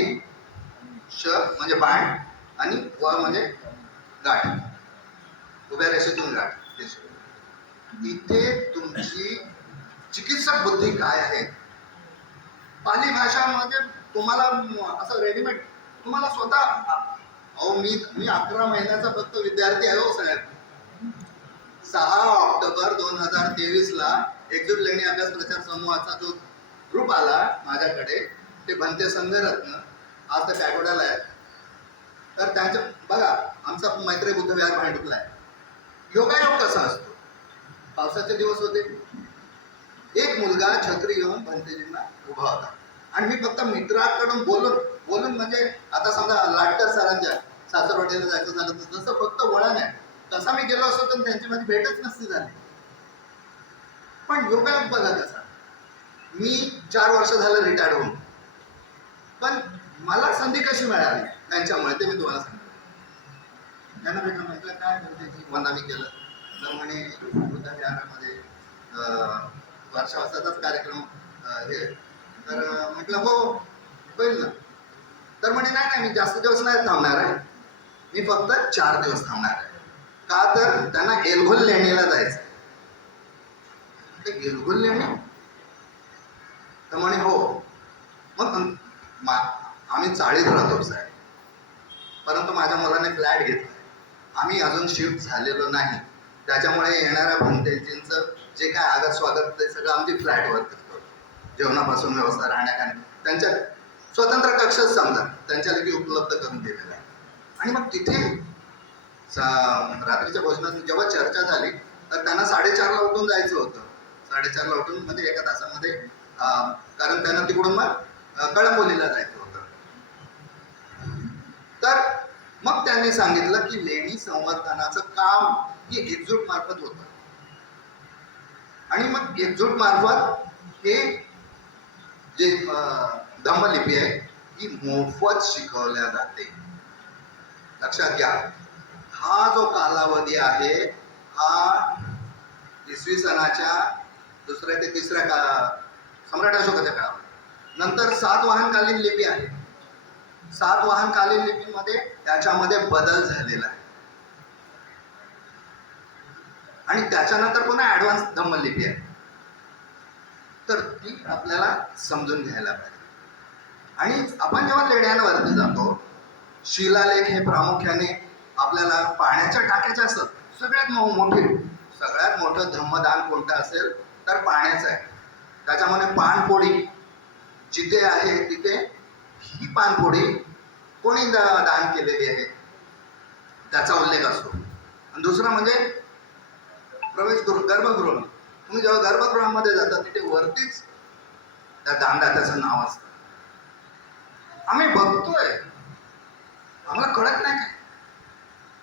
श म्हणजे बाण आणि व म्हणजे गाठ. उभ्या रेषेतून गाठ. इथे तुमची चिकित्सक बुद्धी काय आहे? पाली भाषामध्ये तुम्हाला असं रेडीमेड तुम्हाला स्वतः मी 11 महिन्याचा फक्त विद्यार्थी आहे. हो साहेब. 6 ऑक्टोबर 2023 ला एकजूट लेणी अभ्यास प्रचार समूहाचा जो ग्रुप आला माझ्याकडे, ते बनते संघरत्न आज तर पॅगोडाला आहे. तर त्यांच्या बघा आमचा मैत्री बुद्ध विहार भांडुपला आहे. योगायोग कसा असतो? पावसाचे दिवस होते. एक मुलगा छत्री घेऊन भंतेजींना उभा होता आणि मी फक्त मित्राकडून बोलून म्हणजे आता समजा लाटकर सरांच्या सासरवाडीला जायचं झालं तर जसं फक्त वळण आहे तसा मी गेलो असतो तर त्यांची माझी भेटच नसती झाली. पण योगायोग बघा कसा. मी 4 वर्ष झालं रिटायर्ड होऊन, पण मला संधी कशी मिळाली त्यांच्यामुळे ते मी तुम्हाला सांगतो. त्यांना भेटलं, म्हटलं काय भंतेजी वंदामी केलं तर म्हणे बुद्ध विहारामध्ये वर्षावासाचाच कार्यक्रम हे. तर म्हटलं हो होईल ना. तर म्हणे नाही मी जास्त दिवस नाही थांबणार आहे, मी फक्त 4 दिवस थांबणार आहे. का तर त्यांना एलघोल लेणीला जायचं. एलघोल लेणी तर म्हणे हो. मग आम्ही चाळीत राहतो साहेब, परंतु माझ्या मुलाने फ्लॅट घेतला. आम्ही अजून शिफ्ट झालेलो नाही, त्याच्यामुळे येणाऱ्या भंतेजींचं जे काय आगत स्वागत ते सगळं आमची फ्लॅटवर करतो. जेवणापासून व्यवस्था, राहण्या त्यांच्या स्वतंत्र कक्षच समजा त्यांच्या लगी उपलब्ध करून दिलेला आहे. आणि मग तिथे रात्रीच्या भोजनात जेव्हा चर्चा झाली तर त्यांना 4:30ला उठून जायचं होतं. 4:30ला उठून म्हणजे एका तासामध्ये, कारण त्यांना तिकडून मग कळंबोलीला जायचं होतं. तर मग त्यांनी सांगितलं की लेणी संवर्धनाचं काम हे एकजूट मार्फत होतं. आणि मग एकजूट मार्फत हे जे धम्मलिपी आहे ही मोफत शिकवल्या जाते. लक्षात घ्या, हा जो कालावधी आहे हा इसवी सनाच्या 2ऱ्या ते 3ऱ्या सम्राट अशोकाच्या काळात. नंतर सातवाहनकालीन लिपी आहे. सातवाहनकालीन लिपीमध्ये त्याच्यामध्ये बदल झालेला आहे. आणि त्याच्यानंतर पुन्हा ऍडव्हान्स धम्मलिपी आहे. तर ती आपल्याला समजून घ्यायला पाहिजे. आणि आपण जेव्हा लेण्यांवरती जातो, शिलालेख हे प्रामुख्याने आपल्याला पाण्याच्या टाक्याचे असतात. सगळ्यात मोठं धम्मदान कोणतं असेल तर पाण्याचं आहे. त्याच्यामध्ये पाणपोळी जिथे आहे तिथे ही पाणपोळी कोणी दान केलेली आहे त्याचा उल्लेख असतो. आणि दुसरं म्हणजे गर्भगृह. तुम्ही जेव्हा गर्भगृहामध्ये जाता तिथे वरतीच त्या दानदात्याचं नाव असतं. आम्ही बघतोय, आम्हाला कळत नाही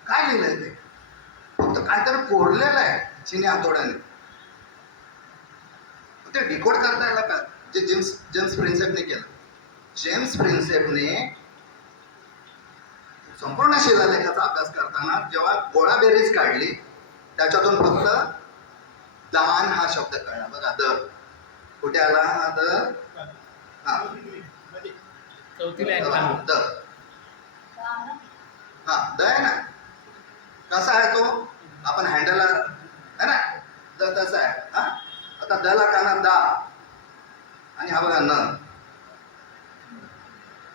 काय लिहिलंय ते. फक्त काहीतरी कोरलेलं आहे चिनी हातोड्याने. ते डिकोड करता यायला का, जे जेम्स प्रिन्सेपने केलं. जेम्स प्रिन्सेपने संपूर्ण शिलालेखाचा अभ्यास करताना जेव्हा गोळाबेरीज काढली त्याच्यातून फक्त दान हा शब्द कळला. बघा, द कुठे आला हा द, हा द, हा द आहे ना. कसा आहे तो, आपण हँडल आहे ना, द तसा आहे. हा आता द ला काना दा, आणि हा बघा न.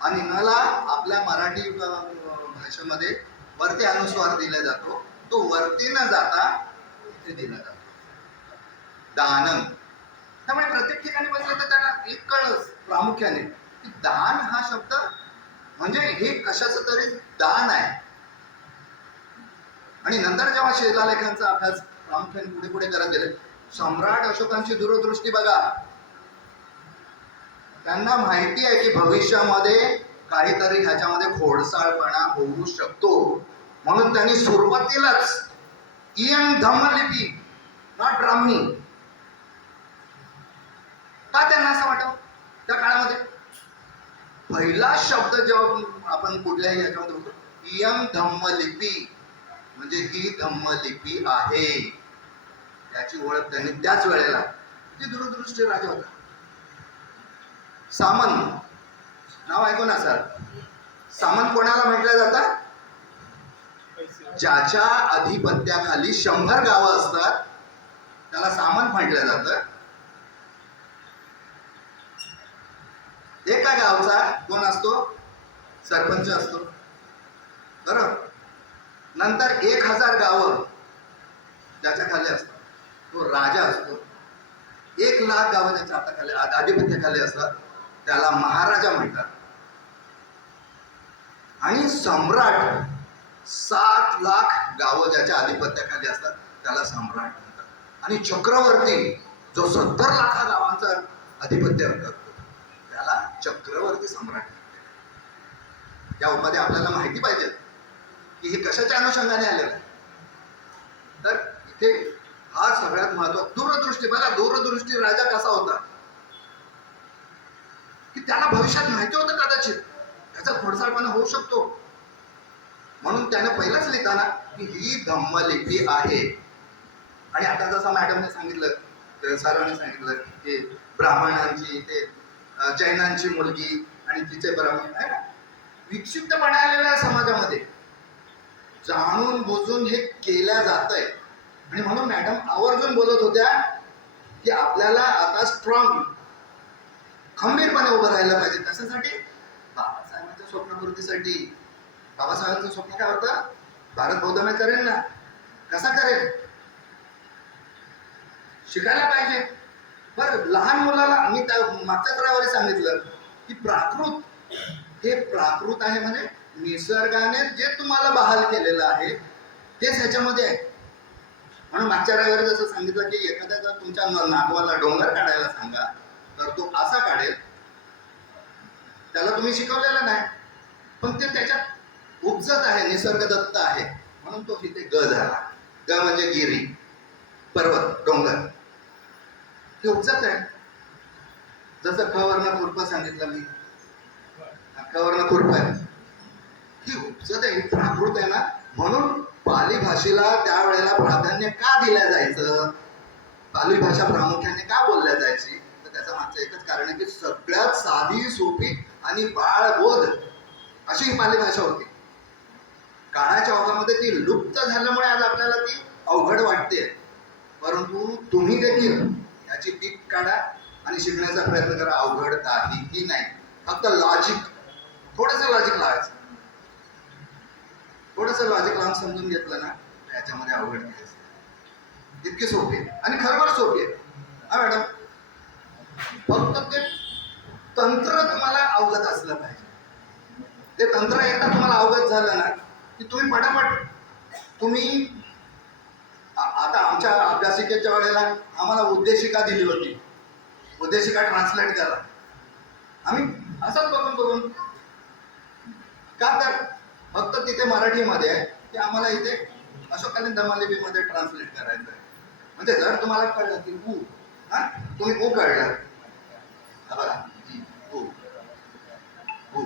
आणि न ला आपल्या मराठी भाषेमध्ये वरती अनुस्वार दिला जातो. तो वरती न जाता इथे दिला जातो, दानन. त्यामुळे प्रत्येक ठिकाणी बघितलं तर त्यांना एक कळस प्रामुख्याने की दान हा शब्द म्हणजे हे कशाचं तरी दान आहे. आणि नंतर जेव्हा शिलालेखांचा अभ्यास प्रामुख्याने पुढे पुढे करत गेले, सम्राट अशोकांची दूरदृष्टी बघा. त्यांना माहिती आहे की भविष्यामध्ये काहीतरी ह्याच्यामध्ये खोडसाळपणा होऊ शकतो. म्हणून त्यांनी सुरुवातीलाच इयं धम्मलिपी नॉट ब्राह्मी. का त्यांना असं वाटतं? त्या काळामध्ये पहिला शब्द जेव्हा आपण कुठल्याही याच्यामध्ये होतो, इयं धम्मलिपी म्हणजे ही धम्मलिपी आहे, याची ओळख त्यांनी त्याच वेळेला. ती दूरदृष्टी राजा होता. सामन नाव ऐकून असाल. सामन कोणाला म्हटलं जातं? ज्याच्या अधिपत्याखाली 100 गावं असतात त्याला सामंत म्हटलं जातं. एका गावचा कोण असतो? सरपंच असतो, बरोबर. नंतर 1000 गावं ज्याच्या खाली असतात तो राजा असतो. 1,00,000 गावं ज्याच्या हाताखाली अधिपत्याखाली असतात त्याला महाराजा म्हणतात. आणि सम्राट 7,00,000 गावं ज्याच्या अधिपत्याखाली असतात त्याला सम्राट म्हणतात. आणि चक्रवर्ती जो 70,00,000 गावांचा अधिपत्य करतो त्याला चक्रवर्ती सम्राट म्हणतात. या उपाध्या आपल्याला माहिती पाहिजे की हे कशाच्या अनुषंगाने आलेलं आहे. तर इथे हा सगळ्यात महत्वाचा दूरदृष्टी. बघा, दूरदृष्टी राजा कसा होता की त्याला भविष्यात माहिती होतं कदाचित त्याचा खोडसाळपणा होऊ शकतो. म्हणून त्याने पहिलाच लिहिताना की ही धम्मलिपी आहे. आणि आता जसं मॅडमने सांगितलं, सरांनी सांगितलं की ब्राह्मणांची ते जैनांची मुलगी आणि तिचे ब्राह्मण आहे ना, विक्षिप्तपणा आलेला आहे समाजामध्ये. जाणून बुजून हे केल्या जातंय. आणि म्हणून मॅडम आवर्जून बोलत होत्या की आपल्याला आता स्ट्रॉंग खंबीरपणे उभं राहायला पाहिजे. कशासाठी? बाबासाहेबांच्या स्वप्नपूर्तीसाठी. बाबासाहेबांचं स्वप्न काय होतं? भारत बौद्धमय करेल ना. कसा करेल? शिकायला पाहिजे. बरं, लहान मुलाला मी त्या मागच्याच रविवारी सांगितलं की प्राकृत हे प्राकृत आहे, म्हणजे निसर्गाने जे तुम्हाला बहाल केलेलं आहे तेच ह्याच्यामध्ये आहे. म्हणून मागच्या रविवारी जसं सांगितलं की एखाद्या जर तुमच्या नागवाला डोंगर काढायला सांगा तर तो असा काढेल, त्याला तुम्ही शिकवलेलं नाही, पण ते त्याच्यात उपजत आहे, निसर्गदत्त आहे, म्हणून तो तिथे ग झाला. ग म्हणजे गिरी, पर्वत, डोंगर, ते उपजत आहे. जसं ख वर्ण खुरपं सांगितलं मी, ख वर्ण खुरपं आहे, ही उपजत आहे, ही प्राकृत आहे ना. म्हणून पाली भाषेला त्यावेळेला प्राधान्य का दिलं जायचं, पाली भाषा प्रामुख्याने का बोलल्या जायची, तर त्याचं मागचं एकच कारण आहे की सगळ्यात साधी, सोपी आणि बाळबोध अशी ही पाली भाषा होती. काळाच्या ओघामध्ये ती लुप्त झाल्यामुळे आज आपल्याला ती अवघड वाटते. परंतु तुम्ही देखील याची पीक काढा आणि शिकण्याचा प्रयत्न करा. अवघड काहीही नाही, फक्त लॉजिक, थोडंसं लॉजिक लावायचं. थोडंसं लॉजिक लावून समजून घेतलं ना याच्यामध्ये अवघड नाही. इतकी सोपी आहे आणि खरोखर सोपी आहे. हा मॅडम, फक्त ते तंत्र तुम्हाला अवगत असलं पाहिजे. ते तंत्र एकदा तुम्हाला अवगत झालं ना की तुम्ही पटापट तुम्ही आता आमच्या अभ्यासिकेच्या वेळेला आम्हाला उद्देशिका दिली होती, उद्देशिका ट्रान्सलेट करा. आम्ही असंच बघून का, तर फक्त तिथे मराठीमध्ये आहे की आम्हाला इथे अशोकालीन धमालिपीमध्ये ट्रान्सलेट करायचं आहे. म्हणजे जर तुम्हाला कळलं की ऊ, हा तुम्ही ऊ कळलं, बघा ऊ, ऊ,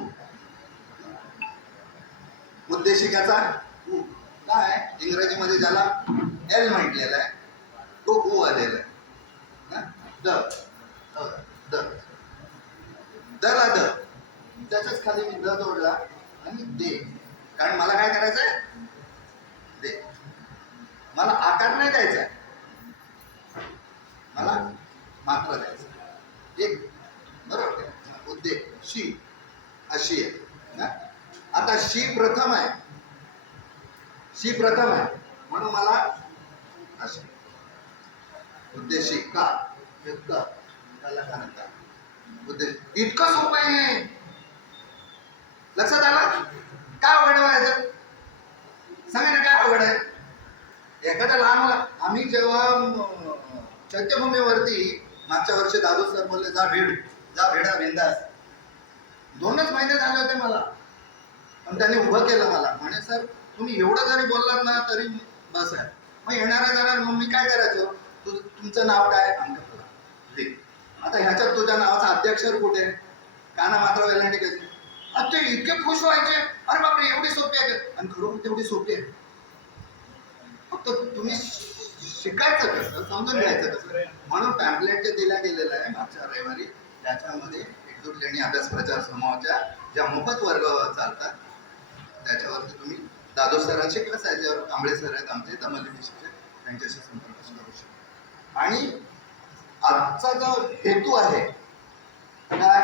उद्देशिकाचा ऊ काय इंग्रजीमध्ये ज्याला एल म्हटलेला आहे तो ऊ आलेला आहे. द द दला द, त्याच्याच खाली मी द जोडला आणि दे, कारण मला काय करायचं आहे, दे, मला आकार नाही द्यायचा, मला मात्र द्यायचं. एक बरोबर, उद्दे शी अशी आहे. आता शी प्रथम आहे, शी प्रथम आहे म्हणून मला अशी उद्देशी का त्याला का नका उद्देश. इतकं सोपं आहे, लक्षात आलं? काय अवघड आहे सांगा ना, काय अवघड आहे? एखाद्या लहान मुला, आम्ही जेव्हा चैत्यभूमीवरती मागच्या वर्षी दादू सर बोलले जा भेडा बिंदास, 2च महिने झाले होते मला, पण त्यांनी उभं केलं मला. म्हणे सर तुम्ही एवढं जरी बोललात ना तरी बस आहे. मग येणाऱ्या जरा मग मी काय करायचो, तुमचं नाव काय, अंकफला दे. आता ह्याच्यात तुझ्या नावाचा अध्यक्षर कुठे, काना मात्र वेलांटी कशी, ते इतके खुश व्हायचे, अरे बापरे एवढी सोपी आहे. आणि खरोखर तेवढी सोपी आहे, फक्त तुम्ही शिकायचं कसं, समजून घ्यायचं कसं. म्हणून पॅम्पलेट जे दिला गेलेलं आहे मागच्या रविवारी, त्याच्यामध्ये एकजूट लेणी अभ्यास प्रचार समूहाच्या ज्या मोफत वर्ग चालतात त्याच्यावरती तुम्ही दादू सरांशी किंवा साहेब कांबळे सर आहेत आमचे धमालिपी शिक्षक, त्यांच्याशी संपर्क करू शकतो. आणि आजचा जो हेतू आहे काय,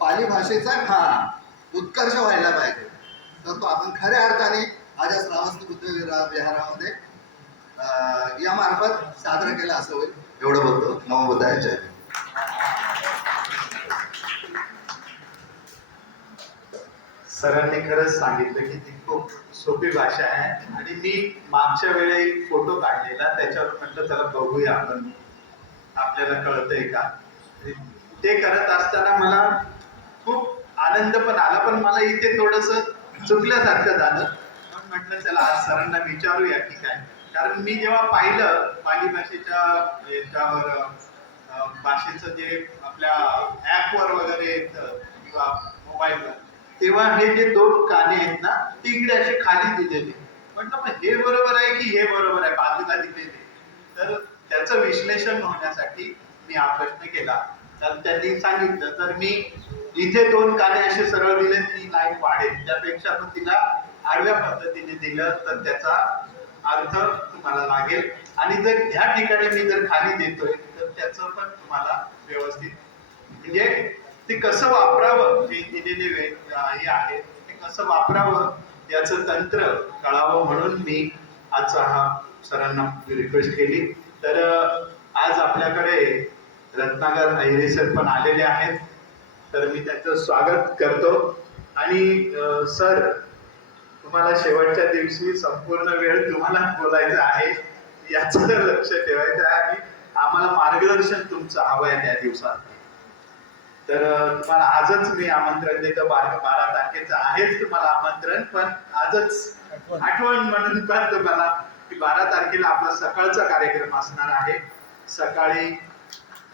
पाली भाषेचा उत्कर्ष व्हायला पाहिजे, तर तो आपण खऱ्या अर्थाने आज श्रावस्ती बुद्ध विहारामध्ये यामार्फत साजरा केला असं होईल. एवढं बोलतो. नमो बुद्धाय. जय. सरांनी खरंच सांगितलं की ती खूप सोपी भाषा आहे. आणि मी मागच्या वेळी एक फोटो काढलेला, त्याच्यावर म्हटलं चला बघूया आपण आपल्याला कळतंय का. ते करत असताना मला खूप आनंद पण आला, पण मला इथे थोडंसं चुकल्यासारखं झालं. पण म्हटलं चला आज सरांना विचारूया की काय, कारण मी जेव्हा पाहिलं पाली भाषेच्या याच्यावर भाषेचं जे आपल्या ॲपवर वगैरे येतं किंवा मोबाईलवर, तेव्हा हे जे 2 काने आहेत ना ती इकडे असे खाली दिलेले. म्हटलं मग हे बरोबर आहे की हे बरोबर आहे बाजूला दिलेले. तर त्याचं विश्लेषण होण्यासाठी मी हा प्रश्न केला. तर त्यांनी सांगितलं, तर मी इथे 2 काने असे सरळ दिले, ती लाईन वाढेल, त्यापेक्षा पण तिला आडव्या पद्धतीने दिलं तर त्याचा अर्थ तुम्हाला लागेल. आणि जर ह्या ठिकाणी मी जर खाली देतोय तर त्याचं पण तुम्हाला व्यवस्थित, म्हणजे ते कसं वापरावं, जे दिलेले हे आहे ते कसं वापरावं याचं तंत्र कळावं, म्हणून मी आजचा हा सरांना रिक्वेस्ट केली. तर आज आपल्याकडे रत्नाकर अहिरे सर पण आलेले आहेत, तर मी त्यांचं स्वागत करतो. आणि सर, तुम्हाला शेवटच्या दिवशी संपूर्ण वेळ तुम्हाला बोलायचं आहे, याचं लक्ष ठेवायचं आहे आणि आम्हाला मार्गदर्शन तुमचं हवं आहे त्या दिवसात. तर तुम्हाला आजच मी आमंत्रण देतो. 12 तारखेचं आहेच तुम्हाला आमंत्रण, पण आजच आठवण म्हणून पण तुम्हाला की 12 तारखेला आपला सकाळचा कार्यक्रम असणार आहे. सकाळी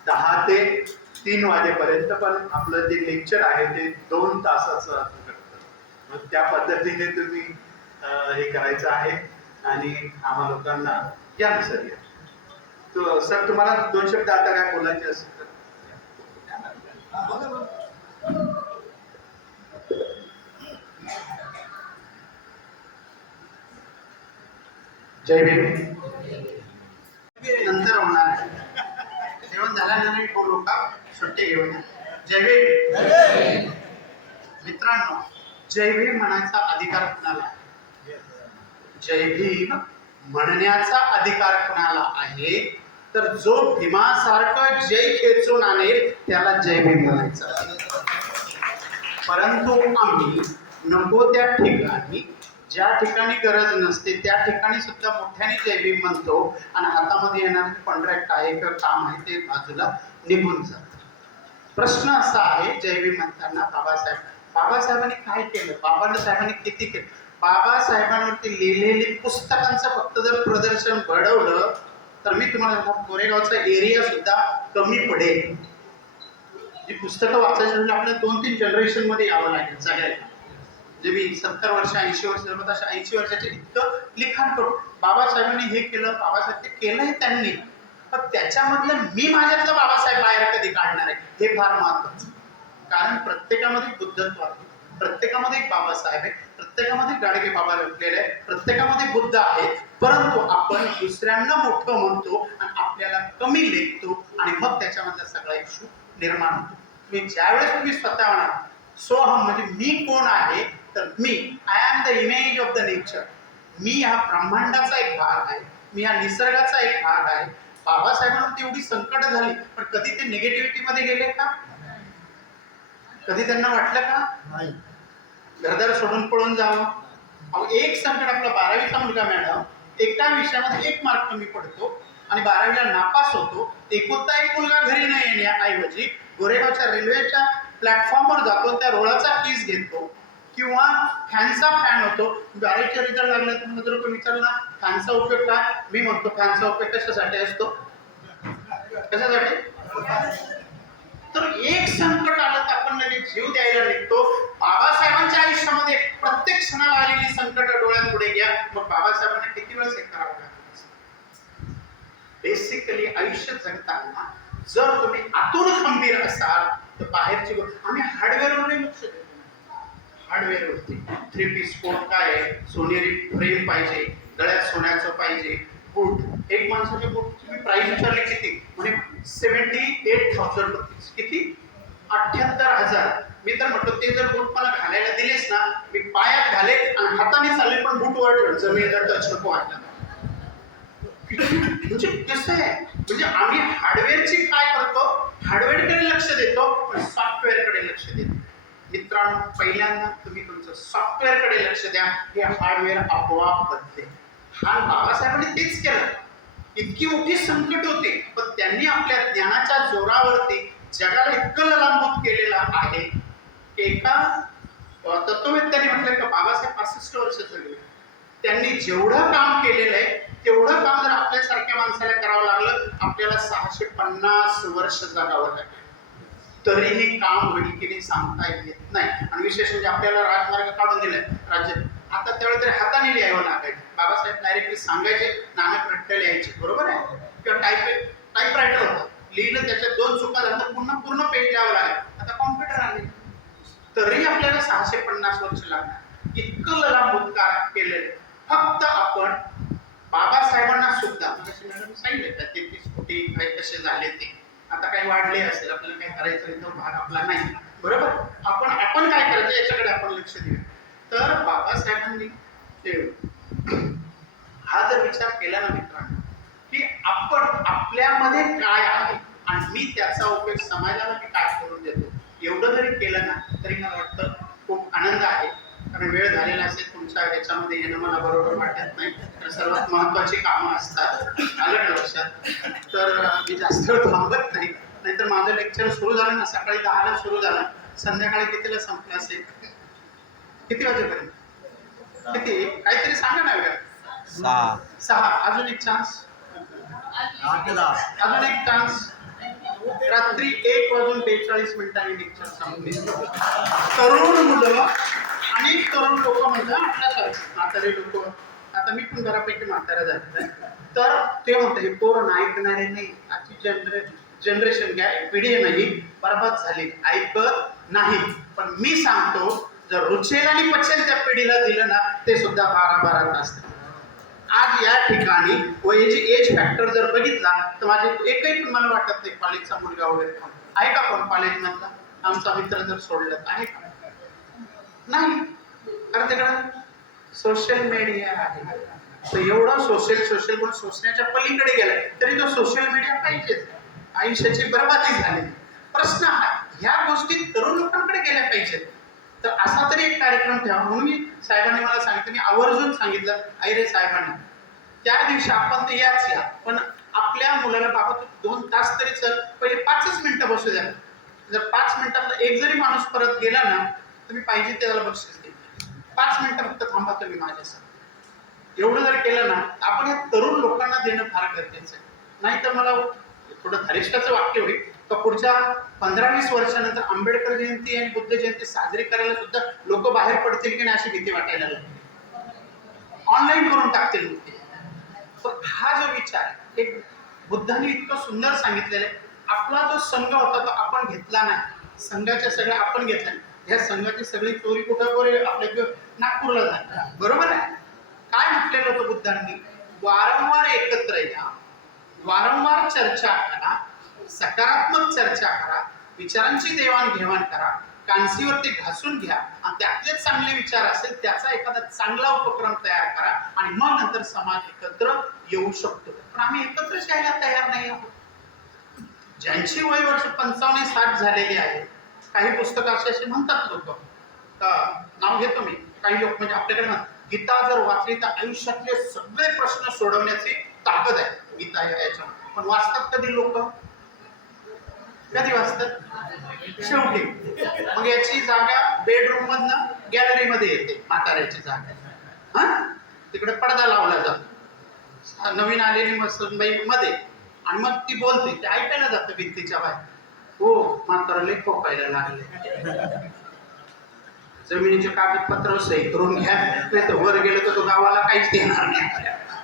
10 ते 3 वाजेपर्यंत, पण आपलं जे लेक्चर आहे ते 2 तासाचं असतं. मग त्या पद्धतीने तुम्ही हे करायचं आहे आणि आम्हा लोकांना या ना सर. तो सर, तुम्हाला 2 शब्द आता काय बोलायचे असेल तर जय भीम. नंतर होणार आहे. जेवण झाल्यानंतर बोलू का? सुट्टी घेऊन जय भीम. मित्रांनो, जय भीम म्हणायचा अधिकार कुणाला आहे? जय भीम म्हणण्याचा अधिकार कुणाला आहे? तर जो भीमासारखं जय खेचून आणेल त्याला जय भीम म्हणायचं. परंतु आम्ही नको त्या ठिकाणी, ज्या ठिकाणी गरज नसते त्या ठिकाणी सुद्धा मोठ्याने जय भीम म्हणतो आणि हातामध्ये येणारे कॉन्ट्रॅक्ट आहे किंवा काम आहे ते बाजूला निघून जातं. प्रश्न असा आहे, जय भीम म्हणताना बाबासाहेबांनी काय केलं? बाबासाहेबांनी किती केलं? बाबासाहेबांवरती लिहिलेली पुस्तकांचं फक्त जर प्रदर्शन घडवलं तर मी तुम्हाला कोरेगावचा एरिया सुद्धा कमी पडेल. जी पुस्तकं वाचायची म्हणजे आपल्याला 2-3 जनरेशन मध्ये यावं लागेल सगळ्यांना. म्हणजे मी 70 वर्ष 80 वर्ष जमत अशा 80 वर्षाचे इतकं लिखाण करू. बाबासाहेबांनी हे केलं, बाबासाहेब ते केलंय त्यांनी, पण त्याच्यामधलं मी माझ्यातलं बाबासाहेब बाहेर कधी काढणार आहे हे फार महत्वाचं. कारण प्रत्येकामध्ये बुद्धत्व आहे, प्रत्येकामध्ये एक बाबासाहेब आहे, प्रत्येकामध्ये गाडगे बाबा लपलेले आहे, प्रत्येकामध्ये बुद्ध आहे. परंतु आपण दुसऱ्यांना मोठं म्हणतो आणि आपल्याला कमी लेखतो आणि मग त्याच्यामधला सगळा इश्यू निर्माण होतो. तुम्ही ज्यावेळेस तुम्ही स्वतः म्हणा सोहम म्हणजे मी कोण आहे, तर मी I am the image of the nature, मी ह्या ब्रह्मांडाचा एक भाग आहे, मी ह्या निसर्गाचा एक भाग आहे. बाबासाहेबांवरती एवढी संकट झाली पण कधी ते निगेटिव्हिटी मध्ये गेले का? कधी त्यांना वाटलं का नाही घरदार सोडून पळून जावं? अहो, एक संकट आपला 12वीचा मुलगा मॅडम एका विषयामध्ये 1 मार्क कमी पडतो आणि 12वीला नापास होतो. एकुलता एक मुलगा घरी न येण्याऐवजी गोरेगावच्या रेल्वेच्या प्लॅटफॉर्मवर जातो, त्या रोळाचा किस घेतो किंवा फॅनचा फॅन होतो. 12वीचा रिझल्ट लागला तर जर कोणी विचारला फॅनचा उपयोग काय, मी म्हणतो फॅनचा उपयोग कशासाठी असतो? कशासाठी? तर एक संकट आलं तर आपण लगेच जीव द्यायला निघतो. बाबासाहेबांच्या आयुष्यामध्ये प्रत्येक क्षणाला आलेली संकट डोळ्यात पुढे घ्या, मग बाबासाहेबांना किती वेळेस हे करावं लागतं? बेसिकली आयुष्य जगताना जर तुम्ही आतून खंबीर असाल तर बाहेरची गोष्ट, आम्ही हार्डवेअरवर लक्ष देतो. हार्डवेअरवरती 3 पीस कोट काय आहे, सोनेरी फ्रेम पाहिजे, गळ्यात सोन्याचं पाहिजे, बूट. एक माणसाचे बूट तुम्ही प्राइस विचारली किती, म्हणजे 78,000 रुपीज. किती? 78,000. मी तर म्हटलं ते जर बूट मला घालायला दिलेस ना, मी पायात घालेल आणि हाताने चालेल पण बूट वर ठेवून जमिनीला टच नको व्हायला. म्हणजे कसं आहे, म्हणजे आम्ही हार्डवेअरची काय करतो, हार्डवेअरकडे लक्ष देतो पण सॉफ्टवेअरकडे लक्ष देतो. मित्रांनो, पहिल्यांदा तुम्ही तुमचं सॉफ्टवेअरकडे लक्ष द्या, हे हार्डवेअर आपोआप बदलेल. हा बाबासाहेबांनी तेच केलं. इतकी मोठी संकट होते पण त्यांनी आपल्या ज्ञानाच्या जोरावरती जगाला इतकं ललांबूत केलेलं आहे की एका तत्ववेत्याने म्हटलं का बाबासाहेब 65 वर्ष जगले. त्यांनी जेवढं काम केलेलं आहे तेवढं काम जर आपल्यासारख्या माणसाला करावं लागलं आपल्याला 650 वर्ष जगावं लागेल. तरीही काम गणितीने सांगता येत नाही. आणि विशेष म्हणजे आपल्याला राजमार्ग काढून दिलाय राज्य. आता त्यावेळेस तरी हाताने लिहावं लागायचं. बाबासाहेब डायरेक्टली सांगायचे, नानक रट्टे लिहायचे, बरोबर आहे, किंवा टाईपरायटर होतं, लिहिलं त्याच्यात 2 चुका झाल्या तर पुन्हा पूर्ण पेज लिहावं लागेल. आता कॉम्प्युटर आले तरी आपल्याला 650 वर्ष लागणार. इतकं ललांबूत केलेलं. फक्त आपण बाबासाहेबांना सुद्धा सांगितलं 33 कोटी काही कसे झाले ते, आता काही वाढले असेल, आपल्याला काय करायचं तो भाग आपला नाही, बरोबर. आपण काय करायचं याच्याकडे आपण लक्ष देऊ. तर बाबासाहेबांनी हा जर विचार केला ना मित्रांनो की आपण आपल्यामध्ये काय आहे आणि मी त्याचा उपयोग समाजाला मी काय करून देतो, एवढं जरी केलं ना तरी मला वाटतं खूप आनंद आहे. कारण वेळ झालेला असेल तुमच्या याच्यामध्ये येणं मला बरोबर वाटत नाही, कारण सर्वात महत्त्वाची कामं असतात, आलं का लक्षात. तर मी जास्त वेळ थांबत नाही, नाहीतर माझं लेक्चर सुरू झालं ना सकाळी 10ला सुरू झालं, संध्याकाळी कितीला संपलं असेल, किती वाजेपर्यंत, किती काहीतरी सांगा ना वेळ. 6. अजून एक चान्स, अजून एक चान्स. रात्री 1:42 लेक्चर संपले. तरुण मुलं आणि तरुण लोक म्हणजे आपल्यासारखे म्हातारे लोक, आता मी पण बऱ्यापैकी म्हातारा झालेला आहे, तर ते म्हणतात हे पोरं ऐकणारे नाही, आजची जनरेशन काय पिढी नाही बरबाद झाली, ऐकत नाही. पण मी सांगतो जर रुचेल आणि पचेल त्या पिढीला दिलं ना ते सुद्धा 12 तास. आज या ठिकाणी वयाची एज फॅक्टर जर बघितला तर माझे एकही पण मला वाटत नाही कॉलेजचा मुलगा वगैरे आहे का कोण कॉलेजमधला, आमचा मित्र जर सोडलं आहे का, नाही. कारण तिकडं सोशल मीडिया आहे, तर एवढं सोशल पण सोसण्याच्या पलीकडे गेलाय, तरी तो सोशल मीडिया पाहिजेच. आयुष्याची बरबादी झाली. प्रश्न हा ह्या गोष्टी तरुण लोकांकडे गेल्या पाहिजेत. तर असा तरी एक कार्यक्रम ठेवा. म्हणून मी साहेबांनी मला सांगितलं, मी आवर्जून सांगितलं आयरे साहेबांनी त्या दिवशी आपण तर याच या, पण आपल्या मुलाला बाबा तू 2 तास तरी चल, पहिले 5च मिनिटं बसू द्या. जर 5 मिनिटातला एक जरी माणूस परत गेला ना तर मी पाहिजे त्याला बक्षीस देईन. 5 मिनिटं फक्त थांबा तुम्ही माझ्यासाठी. एवढं जर केलं ना आपण या तरुण लोकांना देणं फार गरजेचं आहे. नाही तर मला थोडं धरिष्ठाचं वाक्य होईल का पुढच्या 15-20 वर्षानंतर आंबेडकर जयंती आणि बुद्ध जयंती साजरी करायला सुद्धा लोक बाहेर पडतील की नाही अशी भीती वाटायला लागली. ऑनलाईन करून टाकतील लोक. तर हा जो विचार एक बुद्धांनी इतकं सुंदर सांगितलेलं आहे. आपला जो संघ होता तो आपण घेतला नाही, संघाच्या सगळ्या आपण घेतल्या नाही. ह्या संघाची सगळी चोरी कुठं बरे आपल्या नागपूरला झाली, बरोबर आहे. काय म्हटलेलं होतं बुद्धांनी, वारंवार एकत्र या, वारंवार चर्चा करा, सकारात्मक चर्चा करा, विचारांची देवाणघेवाण करा, कानसीवरती घासून घ्या आणि त्यातले चांगले विचार असेल त्याचा एखादा चांगला उपक्रम तयार करा आणि मग नंतर समाज एकत्र येऊ शकतो. पण आम्ही एकत्र यायला तयार नाही आहोत. ज्यांची वय वर्ष 55-60 झालेली आहे, काही पुस्तकं असे म्हणतात लोक, नाव घेतो मी, काही लोक म्हणजे आपल्याकडे म्हणतात गीता जर वाचली तर आयुष्यातले सगळे प्रश्न सोडवण्याची ताकद आहे गीता याच्या. पण वाचतात कधी लोक, कधी वाचतात शेवटी. मग याची जागा बेडरूम मधनं गॅलरीमध्ये येते, म्हाताऱ्याची जागा. हा तिकडे पडदा लावला जातो नवीन आलेली मसनबाई मध्ये, आणि मग ती बोलते, ते ऐकायला जातं भिंतीच्या बाहेर. हो म्हातारा लई खोकायला लागले, जमिनीचे कागदपत्र सही करून घ्या, नाही तर वर गेलं तर तो गावाला काहीच देणार नाही.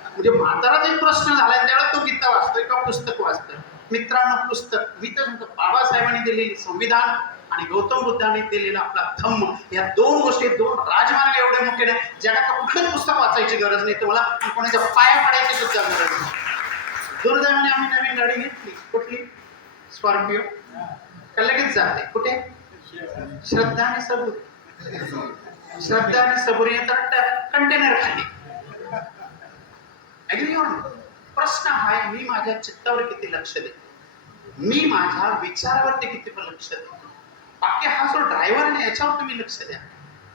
म्हणजे म्हाताराचा एक प्रश्न झाला त्यावेळेला तो गीता वाचतोय का पुस्तक वाचतोय. मित्रांनो पुस्तक, मी तर म्हणतो बाबासाहेबांनी दिलेली संविधान आणि गौतम बुद्धांनी दिलेला आपला धम्म, या 2 गोष्टी, 2 राजमार्ग एवढे मोठे नाही जगात कुठलंच पुस्तक वाचायची गरज नाही तुम्हाला, कोणाच्या पाया पडायची सुद्धा गरज नाही. दुर्दैवाने आम्ही नवीन गाडी घेतली, कुठली स्कॉर्पिओ, का लगेच जाते कुठे, श्रद्धा आणि सबूर, श्रद्धा आणि सबूर येतात कंटेनर खाली. प्रश्न हा आहे, मी माझ्या चित्तावर किती लक्ष देतो, मी माझ्या विचारावरती किती लक्ष देतो. बाकी हा जो ड्रायव्हर आहे याच्यावर तुम्ही लक्ष द्या.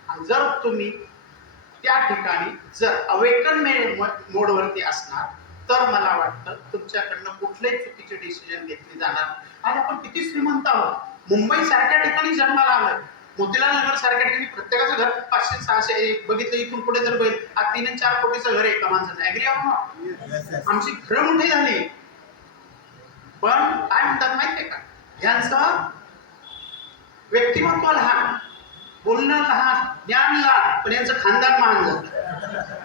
आणि जर तुम्ही त्या ठिकाणी जर अवेकन मोडवरती असणार तर मला वाटतं तुमच्याकडनं कुठलेही चुकीचे डिसिजन घेतले जाणार. आज आपण किती श्रीमंत आहोत. मुंबई सारख्या ठिकाणी जन्माला आलोय, मोतीलाल नगर सारख्या ठिकाणी प्रत्येकाचं घर 500-600 बघितलं. इथून पुढे जर बघितलं 3-4 कोटीचं घर आहे एका माणसाचं. ऍग्री आहोत, आमची घरं मोठी झाली. पण काय म्हणतात माहितीये का, यांचं व्यक्तिमत्व लहान, बोलणं लहान, ज्ञान लहान, पण यांचं खानदान महान झालं.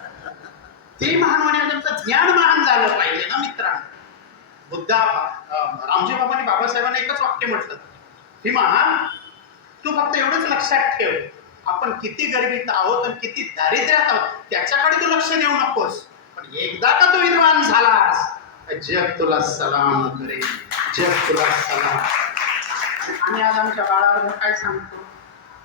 ते महान होण्याचं त्यांचं ज्ञान महान झालं पाहिजे ना मित्रांनो. रामजी बाबांनी बाबासाहेबांनी एकच वाक्य म्हटलं, भीमा तू फक्त एवढंच लक्षात ठेव, आपण किती गरिबीत आहोत आणि किती दारिद्र्यात आहोत त्याच्याकडे तू लक्ष देऊ नकोस, पण एकदा का तू विद्वान झालास जग तुला सलाम करेल, जग तुला सलाम. आणि आज आमच्या बाळाला काय सांगतो,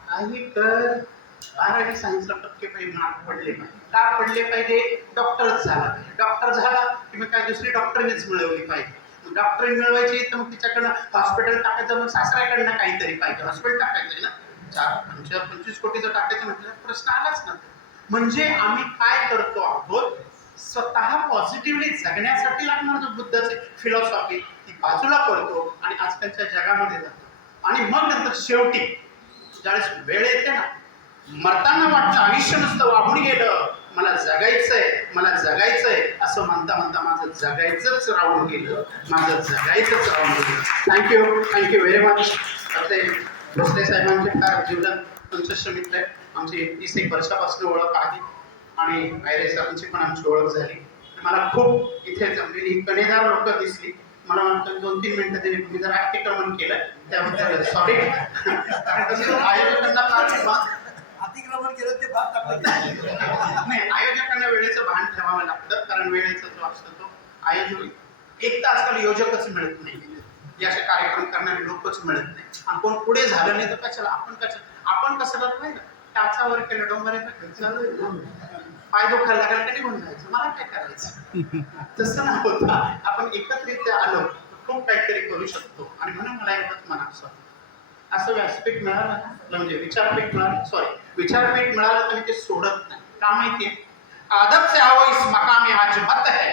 काही कर 12वी सायन्सला टक्के मार्क पडले पाहिजे. का पडले पाहिजे? डॉक्टरच झाला. डॉक्टर झाला की मग काय दुसरी डॉक्टरीनेच मिळवली पाहिजे. डॉक्टरी मिळवायची तर मग तिच्याकडनं हॉस्पिटल टाकायचं, मग सासऱ्याकडनं काहीतरी पाहिजे. हॉस्पिटल टाकायचं ना, 4-25 कोटीचं टाकायचं म्हटलं प्रश्न आलाच ना. म्हणजे आम्ही काय करतो आहोत, स्वतः पॉझिटिव्हली जगण्यासाठी लागणार जो बुद्धाचे फिलॉसॉफी ती बाजूला करतो आणि आजकालच्या जगामध्ये जातो. आणि मग नंतर शेवटी ज्यावेळेस वेळ येते ना, मरताना वाटतं आयुष्य नुसतं वाहून गेलं, मला जगायचंय असं म्हणता म्हणता माझं जगायचंच राहून गेलं. Thank you very much. असे भोसले साहेबांचे फार जीवन तुमचं मित्र आहे. आमची 30 वर्षापासून ओळख आहे आणि आयरे सरांची पण आमची ओळख झाली. मला खूप इथे जमलेली कणेदार लोक दिसली. मला वाटतं 2-3 मिनिटं तरी तुम्ही जर अतिक्रमण केलं त्याबद्दल सॉरी. आयोजकांना अतिक्रमण केलं ते भाग टाकलं नाही, आयोजकांना वेळेचं भान ठेवावं लागतं, कारण वेळेचा जो असतो तो आयोजक एक तर आजकाल योजकच मिळत नाही, हे असे कार्यक्रम करणारे लोकच मिळत नाही. आणि कोण पुढे झालं नाही तर कशाला आपण कसं करत नाही, टाचावर केलं डोंगर पाय दुखायला लागला का निघून जायचं, मला काय करायचं. तसं न होता आपण एकत्रित आलो खूप काहीतरी करू शकतो. आणि म्हणून मला एकच म्हणायचं, असं व्यासपीठ मिळालं म्हणजे विचारपीठ मिळालं तर मी ते सोडत नाही. का माहितीये, आदब से आओ इस मकामे आज मत है.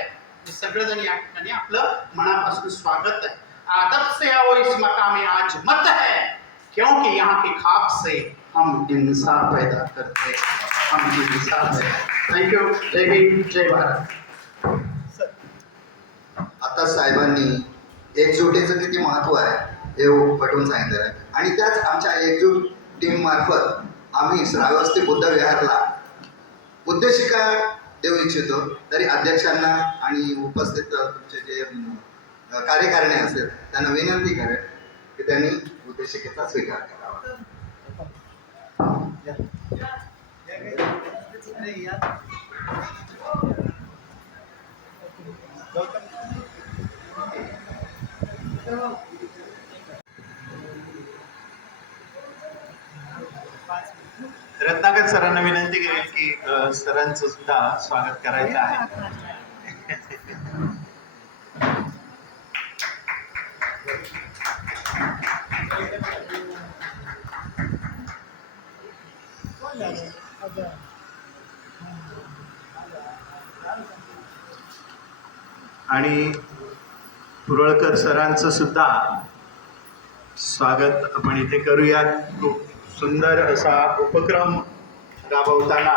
सगळेजण या ठिकाणी आपलं मनापासून स्वागत आहे. आदब से आओ इस मकामे आज मत है, क्योंकि यहाँ की खाक से हम इंसाफ पैदा करते हैं. थँक्यू. जय हिंद, जय भारत. आता साहेबांनी एकजुटीचं किती महत्व आहे हे पटवून सांगितलं आहे. आणि त्याच आमच्या एकजूट टीम मार्फत आम्ही श्रावस्ती बुद्ध विहारला उद्देशिका देऊ इच्छितो. तरी अध्यक्षांना आणि उपस्थित तुमचे जे कार्यकारिणी असेल त्यांना विनंती करेल की त्यांनी उद्देशिकेचा स्वीकार करावा. रत्नाकर सरांना विनंती करेल की सरांचं सुद्धा स्वागत करायचं आहे. आणि पुरळकर सरांचं सुद्धा स्वागत आपण इथे करूया. खूप सुंदर असा उपक्रम राबवताना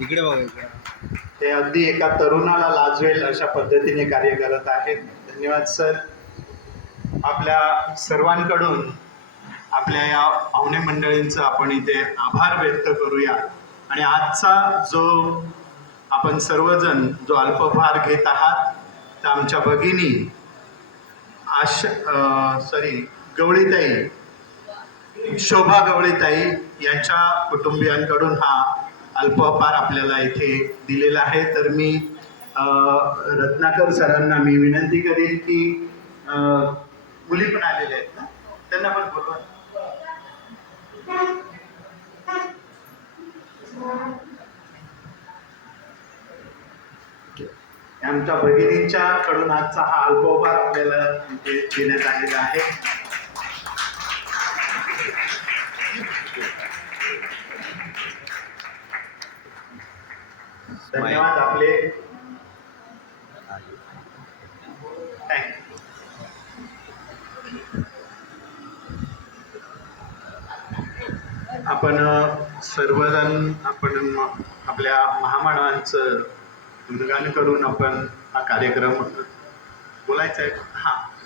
इकडे बघा, ते अगदी एका तरुणाला लाजवेल अशा पद्धतीने कार्य करत आहेत. धन्यवाद सर. आपल्या सर्वांकडून आपल्या या पाहुणे मंडळींचं आपण इथे आभार व्यक्त करूया. आणि आजचा जो आपण सर्वजण जो अल्पभार घेत आहात तर आमच्या भगिनी गवळीताई, शोभा गवळीताई यांच्या कुटुंबियांकडून हा अल्पभार आपल्याला इथे दिलेला आहे. तर मी रत्नाकर सरांना मी विनंती करेन की मुली पण आलेल्या आहेत ना, त्यांना पण बोलवा. आमच्या भगिनींच्या कडून आजचा हा अल्पभार आपल्याला इथे देण्यात आलेला आहे. धन्यवाद आपले. थँक्यू. आपण सर्वजण आपण आपल्या महामानवांचं गुणगान करून आपण हा कार्यक्रम बोलायचा आहे.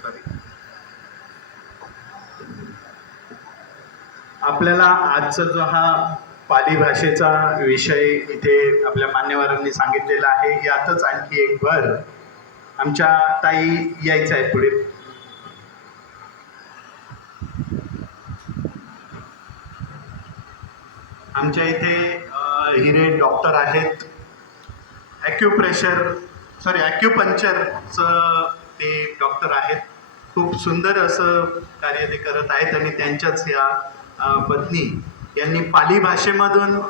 सॉरी. आपल्याला आजचा जो हा पाली भाषेचा विषय इथे आपल्या मान्यवरांनी सांगितलेला आहे, यातच आणखी एक भर आमच्या ताई यायचं आहे पुढे. आमच्या इथे हिरे डॉक्टर आहेत. ॲक्युपंक्चरचं ते डॉक्टर आहेत. खूप सुंदर असं कार्य ते करत आहेत. आणि त्यांच्याच या पत्नी यांनी पाली भाषेमधून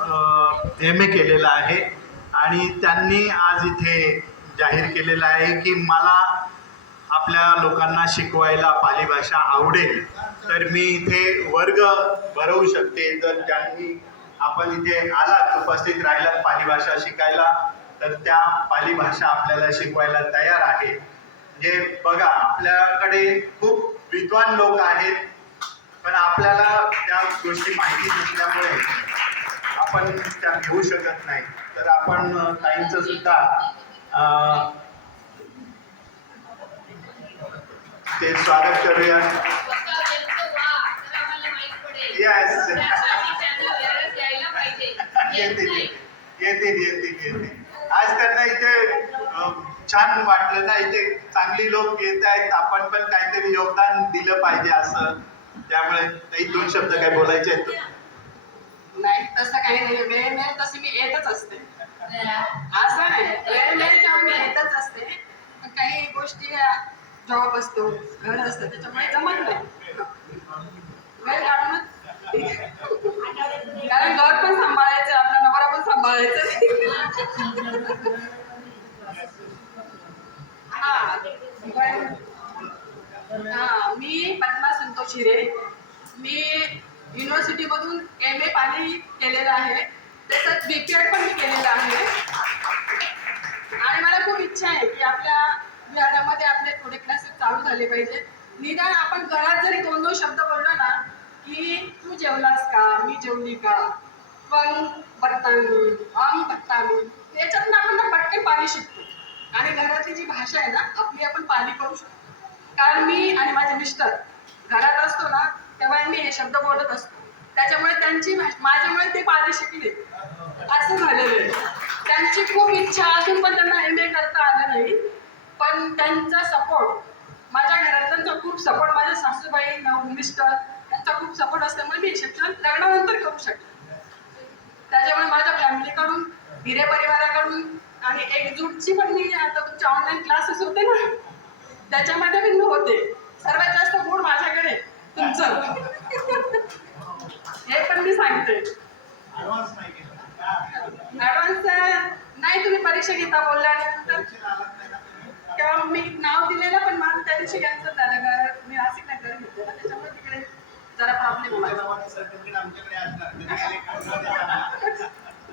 MA केलेलं आहे आणि त्यांनी आज इथे जाहीर केलेलं आहे की मला आपल्या लोकांना शिकवायला पाली भाषा आवडेल, तर मी इथे वर्ग भरवू शकते. जर ज्यांनी आपण इथे आलात, उपस्थित राहिलात पाली भाषा शिकायला, तर त्या पाली भाषा आपल्याला शिकवायला तयार आहे. म्हणजे बघा, आपल्याकडे खूप विद्वान लोक आहेत, पण आपल्याला त्या गोष्टी माहिती नसल्यामुळे आपण त्या घेऊ शकत नाही. तर आपण ताईंचं सुद्धा ते स्वागत करूया. येस, येतील. आज त्यांना इथे छान वाटलं ना, इथे चांगली लोक येत आहेत, आपण पण काहीतरी योगदान दिलं पाहिजे असं. त्यामुळे काही 2 शब्द काय बोलायचे आहेत? नाही, तसं काही नाही. वेळ मिळेल तशी मी येतच असते. असं नाही, वेळ मिळेल तेव्हा मी येतच असते. पण काही गोष्टी, जॉब असतो, घर असतं, त्याच्यामुळे जमत नाही. वेळ काढूनच, कारण घर पण सांभाळायचं, आपला नवरा पण सांभाळायचं. मी पद्मा संतोष हिरे. मी युनिव्हर्सिटीमधून MA पाली केलेलं आहे, त्याच्यात BPEd पण मी केलेलं आहे. आणि मला खूप इच्छा आहे की आपल्या विहारामध्ये आपले थोडे क्लासेस चालू झाले पाहिजे. निदान आपण घरात जरी 2-2 शब्द बोललो ना, की तू जेवलास का, मी जेवली का, पण बत्तामी, बत्तामी, याच्यातून आपण पटकन पाली शिकतो. आणि घरातली जी भाषा आहे ना आपली, आपण पाली करू शकतो. कारण मी आणि माझे मिस्टर घरात असतो ना, तेव्हा मी हे शब्द बोलत असतो. त्याच्यामुळे त्यांची माझ्यामुळे ते पाली शिकले, असं झालेलं आहे. त्यांची खूप इच्छा, अजून पण त्यांना MA करता आलं नाही, पण त्यांचा सपोर्ट, माझ्या घरातल्यांचा खूप सपोर्ट, माझ्या सासूबाई, मिस्टर यांचा खूप सपोर्ट असल्यामुळे मी शिक्षण लग्नानंतर करू शकते. त्याच्यामुळे माझ्या फॅमिलीकडून, हिरे परिवाराकडून आणि एकजूटची पण मी, आता तुमचे ऑनलाईन क्लासेस होते ना, त्याच्यामध्ये मी होते. सर्वात जास्त गुण माझ्याकडे तुमचं, हे पण मी सांगते. ॲडव्हान्स नाही, तुम्ही परीक्षा घेता बोलल्यानंतर तेव्हा मी नाव दिलेलं, पण माझं त्या दिवशी कॅन्सल झालं. मी नाशिक नगर घेते ना, त्याच्यामुळे तिकडे जरा प्रॉब्लेम होता.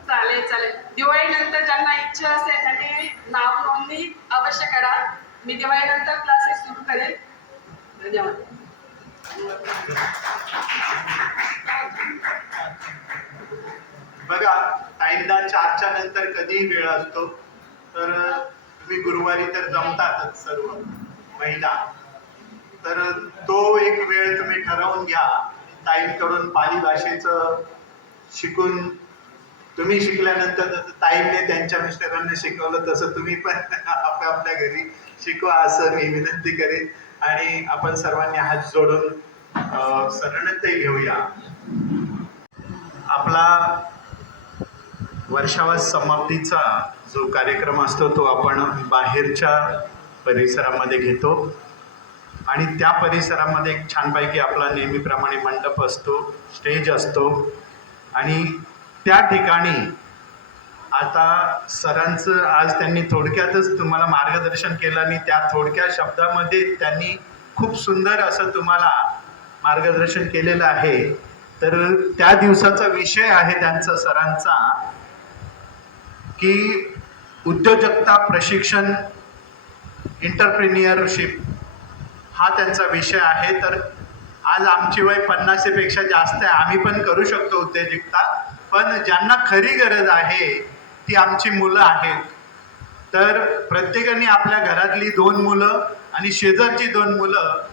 चालेल. दिवाळीनंतर ज्यांना इच्छा असेल त्यांनी नाव नोंदणी अवश्य करा. मी दिवाळीनंतर क्लासेस सुरू करेल. धन्यवाद. बघा, ताईंना 4च्या नंतर कधीही वेळ असतो, तर तुम्ही गुरुवारी तर जमतातच सर्व महिला, तर तो एक वेळ तुम्ही ठरवून घ्या. ताईंकडून पाली भाषेचं शिकून, तुम्ही शिकल्यानंतर जसं ताईंनी त्यांच्या मिस्टरांना शिकवलं तसं तुम्ही पण आपल्या घरी शिकवा, असं मी विनंती करेन. आणि आपण सर्वांनी हात जोडून सरणते घेऊया. आपला वर्षावास समाप्तीचा जो कार्यक्रम असतो तो आपण बाहेरच्या परिसरामध्ये घेतो आणि त्या परिसरामध्ये एक छानपैकी आपला नेहमीप्रमाणे मंडप असतो, स्टेज असतो आणि त्या ठिकाणी आता सरांचं आज त्यांनी थोडक्यातच तुम्हाला मार्गदर्शन केलं आणि त्या थोडक्या शब्दामध्ये त्यांनी खूप सुंदर असं तुम्हाला मार्गदर्शन केलेलं आहे. तर त्या दिवसाचा विषय आहे त्यांचा, सरांचा, की उद्योजकता प्रशिक्षण, एंटरप्रेन्युअरशिप हा त्यांचा विषय आहे. तर आज आमची वय 50 पेक्षा जास्त आहे, आम्ही पण करू शकतो उद्योजकता, पण ज्यांना खरी गरज आहे ती आमची मुलं आहेत. तर प्रत्येकाने आपल्या घरातली 2 मुलं आणि शेजारची 2 मुलं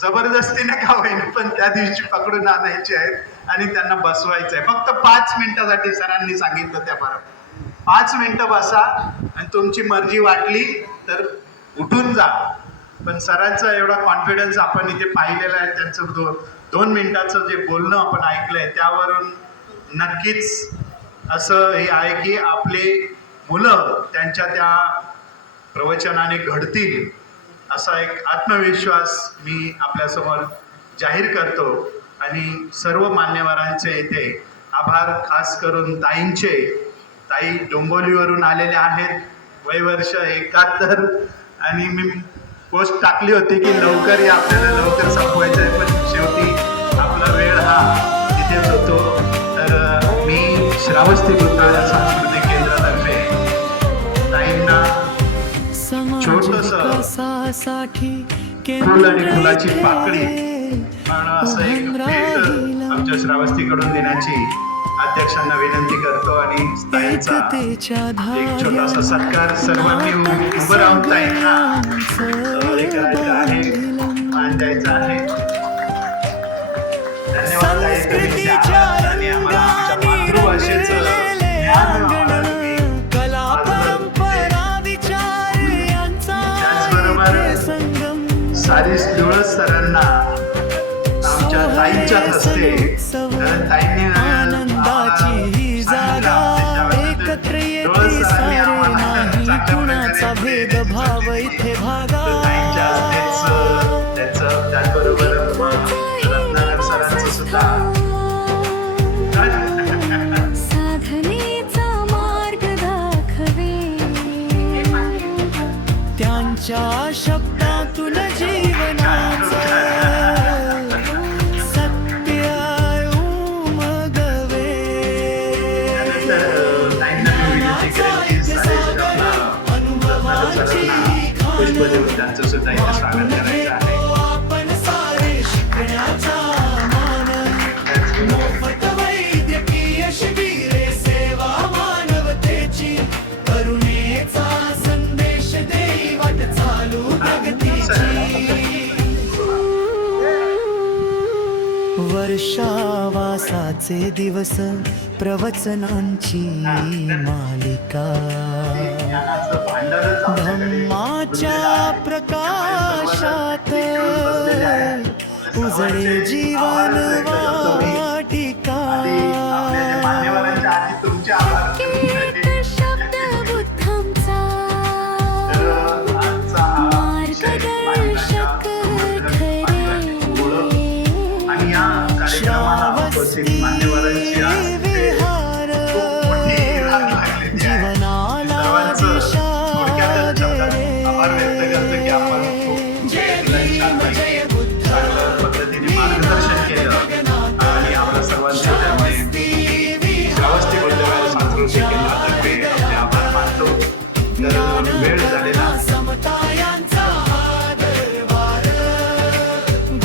जबरदस्तीने का होईना पण त्या दिवशी पकडून आणायची आहेत आणि त्यांना बसवायचं आहे. फक्त 5 मिनिटासाठी सरांनी सांगितलं, त्याबरोबर 5 मिनिटं बसा आणि तुमची मर्जी वाटली तर उठून जा. पण सरांचा एवढा कॉन्फिडन्स आपण इथे पाहिलेला आहे, त्यांचं 2 मिनिटाचं जे बोलणं आपण ऐकलंय त्यावरून नक्कीच असं हे आहे की आपले मुलं त्यांच्या त्या प्रवचनाने घडतील असा एक आत्मविश्वास मी आपल्यासमोर जाहीर करतो. आणि सर्व मान्यवरांचे इथे आभार, खास करून ताईंचे. ताई डोंबिवलीवरून आलेल्या आहेत, वयवर्ष 71. आणि मी पोस्ट टाकली होती की लवकर या, आपल्याला लवकर संपवायचं आहे, पण शेवटी आपला वेळ हा तिथेच होतो. तर मी श्रावस्ती बुद्धालय सांस्कृतिक केंद्रातर्फे ताईंना छोटंसं फुल आणि फुलाची पाकळी आणि असं एक भेट आमच्या श्रावस्तीकडून देण्याची अध्यक्षांना विनंती करतो. आणि ताईंचा एक छोटासा सत्कार सर्वांनी उभं राहून ताईंना हे करायचं आहे, मान द्यायचा आहे. धन्यवाद ताई, तुम्ही इथे आलात आणि आम्हाला आमच्या मातृभाषेचं ज्ञान आम्हाला तुम्ही त्याचबरोबर सारिस डोळस सरांना आमच्या ताईंच्या हस्ते, कारण ताईंनी त्याचबरोबर रत्नाकर सरांचं सुद्धा साधनेचा मार्ग दाखवे त्यांच्या शब्दातून जीवनाचा सत्य उमगवे. पुष्प देऊन त्यांचं सुद्धा इथे स्वागत करायचं आहे. आपण सारे शिकण्याचा मोफत वैद्यकीय शिबिरे, सेवा मानवतेची, करुणेचा संदेश देई वाट चालू प्रगतीची. वर्षावासाचे दिवस, प्रवचनांची मालिका, धम्माच्या प्रकाशात उजळे जीवन वाटिका. एक शब्द बुद्धांचा मार्गदर्शक खरे. श्रावस्ती विहार जीवनाला दिशा दे. जय बुद्ध पद्धतीने मार्गदर्शन केलं आणि आपल्या सर्वांचे त्यामुळे श्रावस्ती बुद्धविहार सांस्कृतिक केंद्रातर्फे आपले आभार मानतो. तर वेळ झालेला समतायांचा दरबार,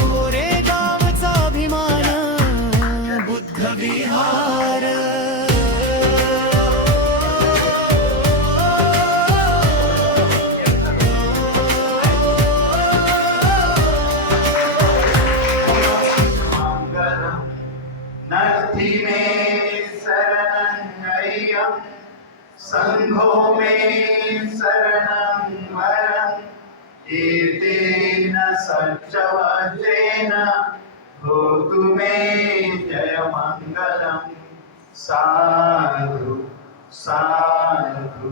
गोरेगावचा अभिमान बुद्ध विहार. नथी में शरणं अय्यं, संघो में शरणं वरं, एतेन सच्चवचेन होतु मे जय मंगलम. साधु साधु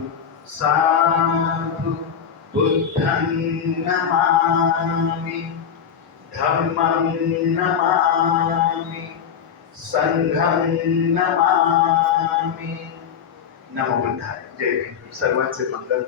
साधु बुद्धं नमामि, धम्मं नमामि, संघं नमामि. नमो बुद्धाय. जय भीम. सर्वांचे मंगल.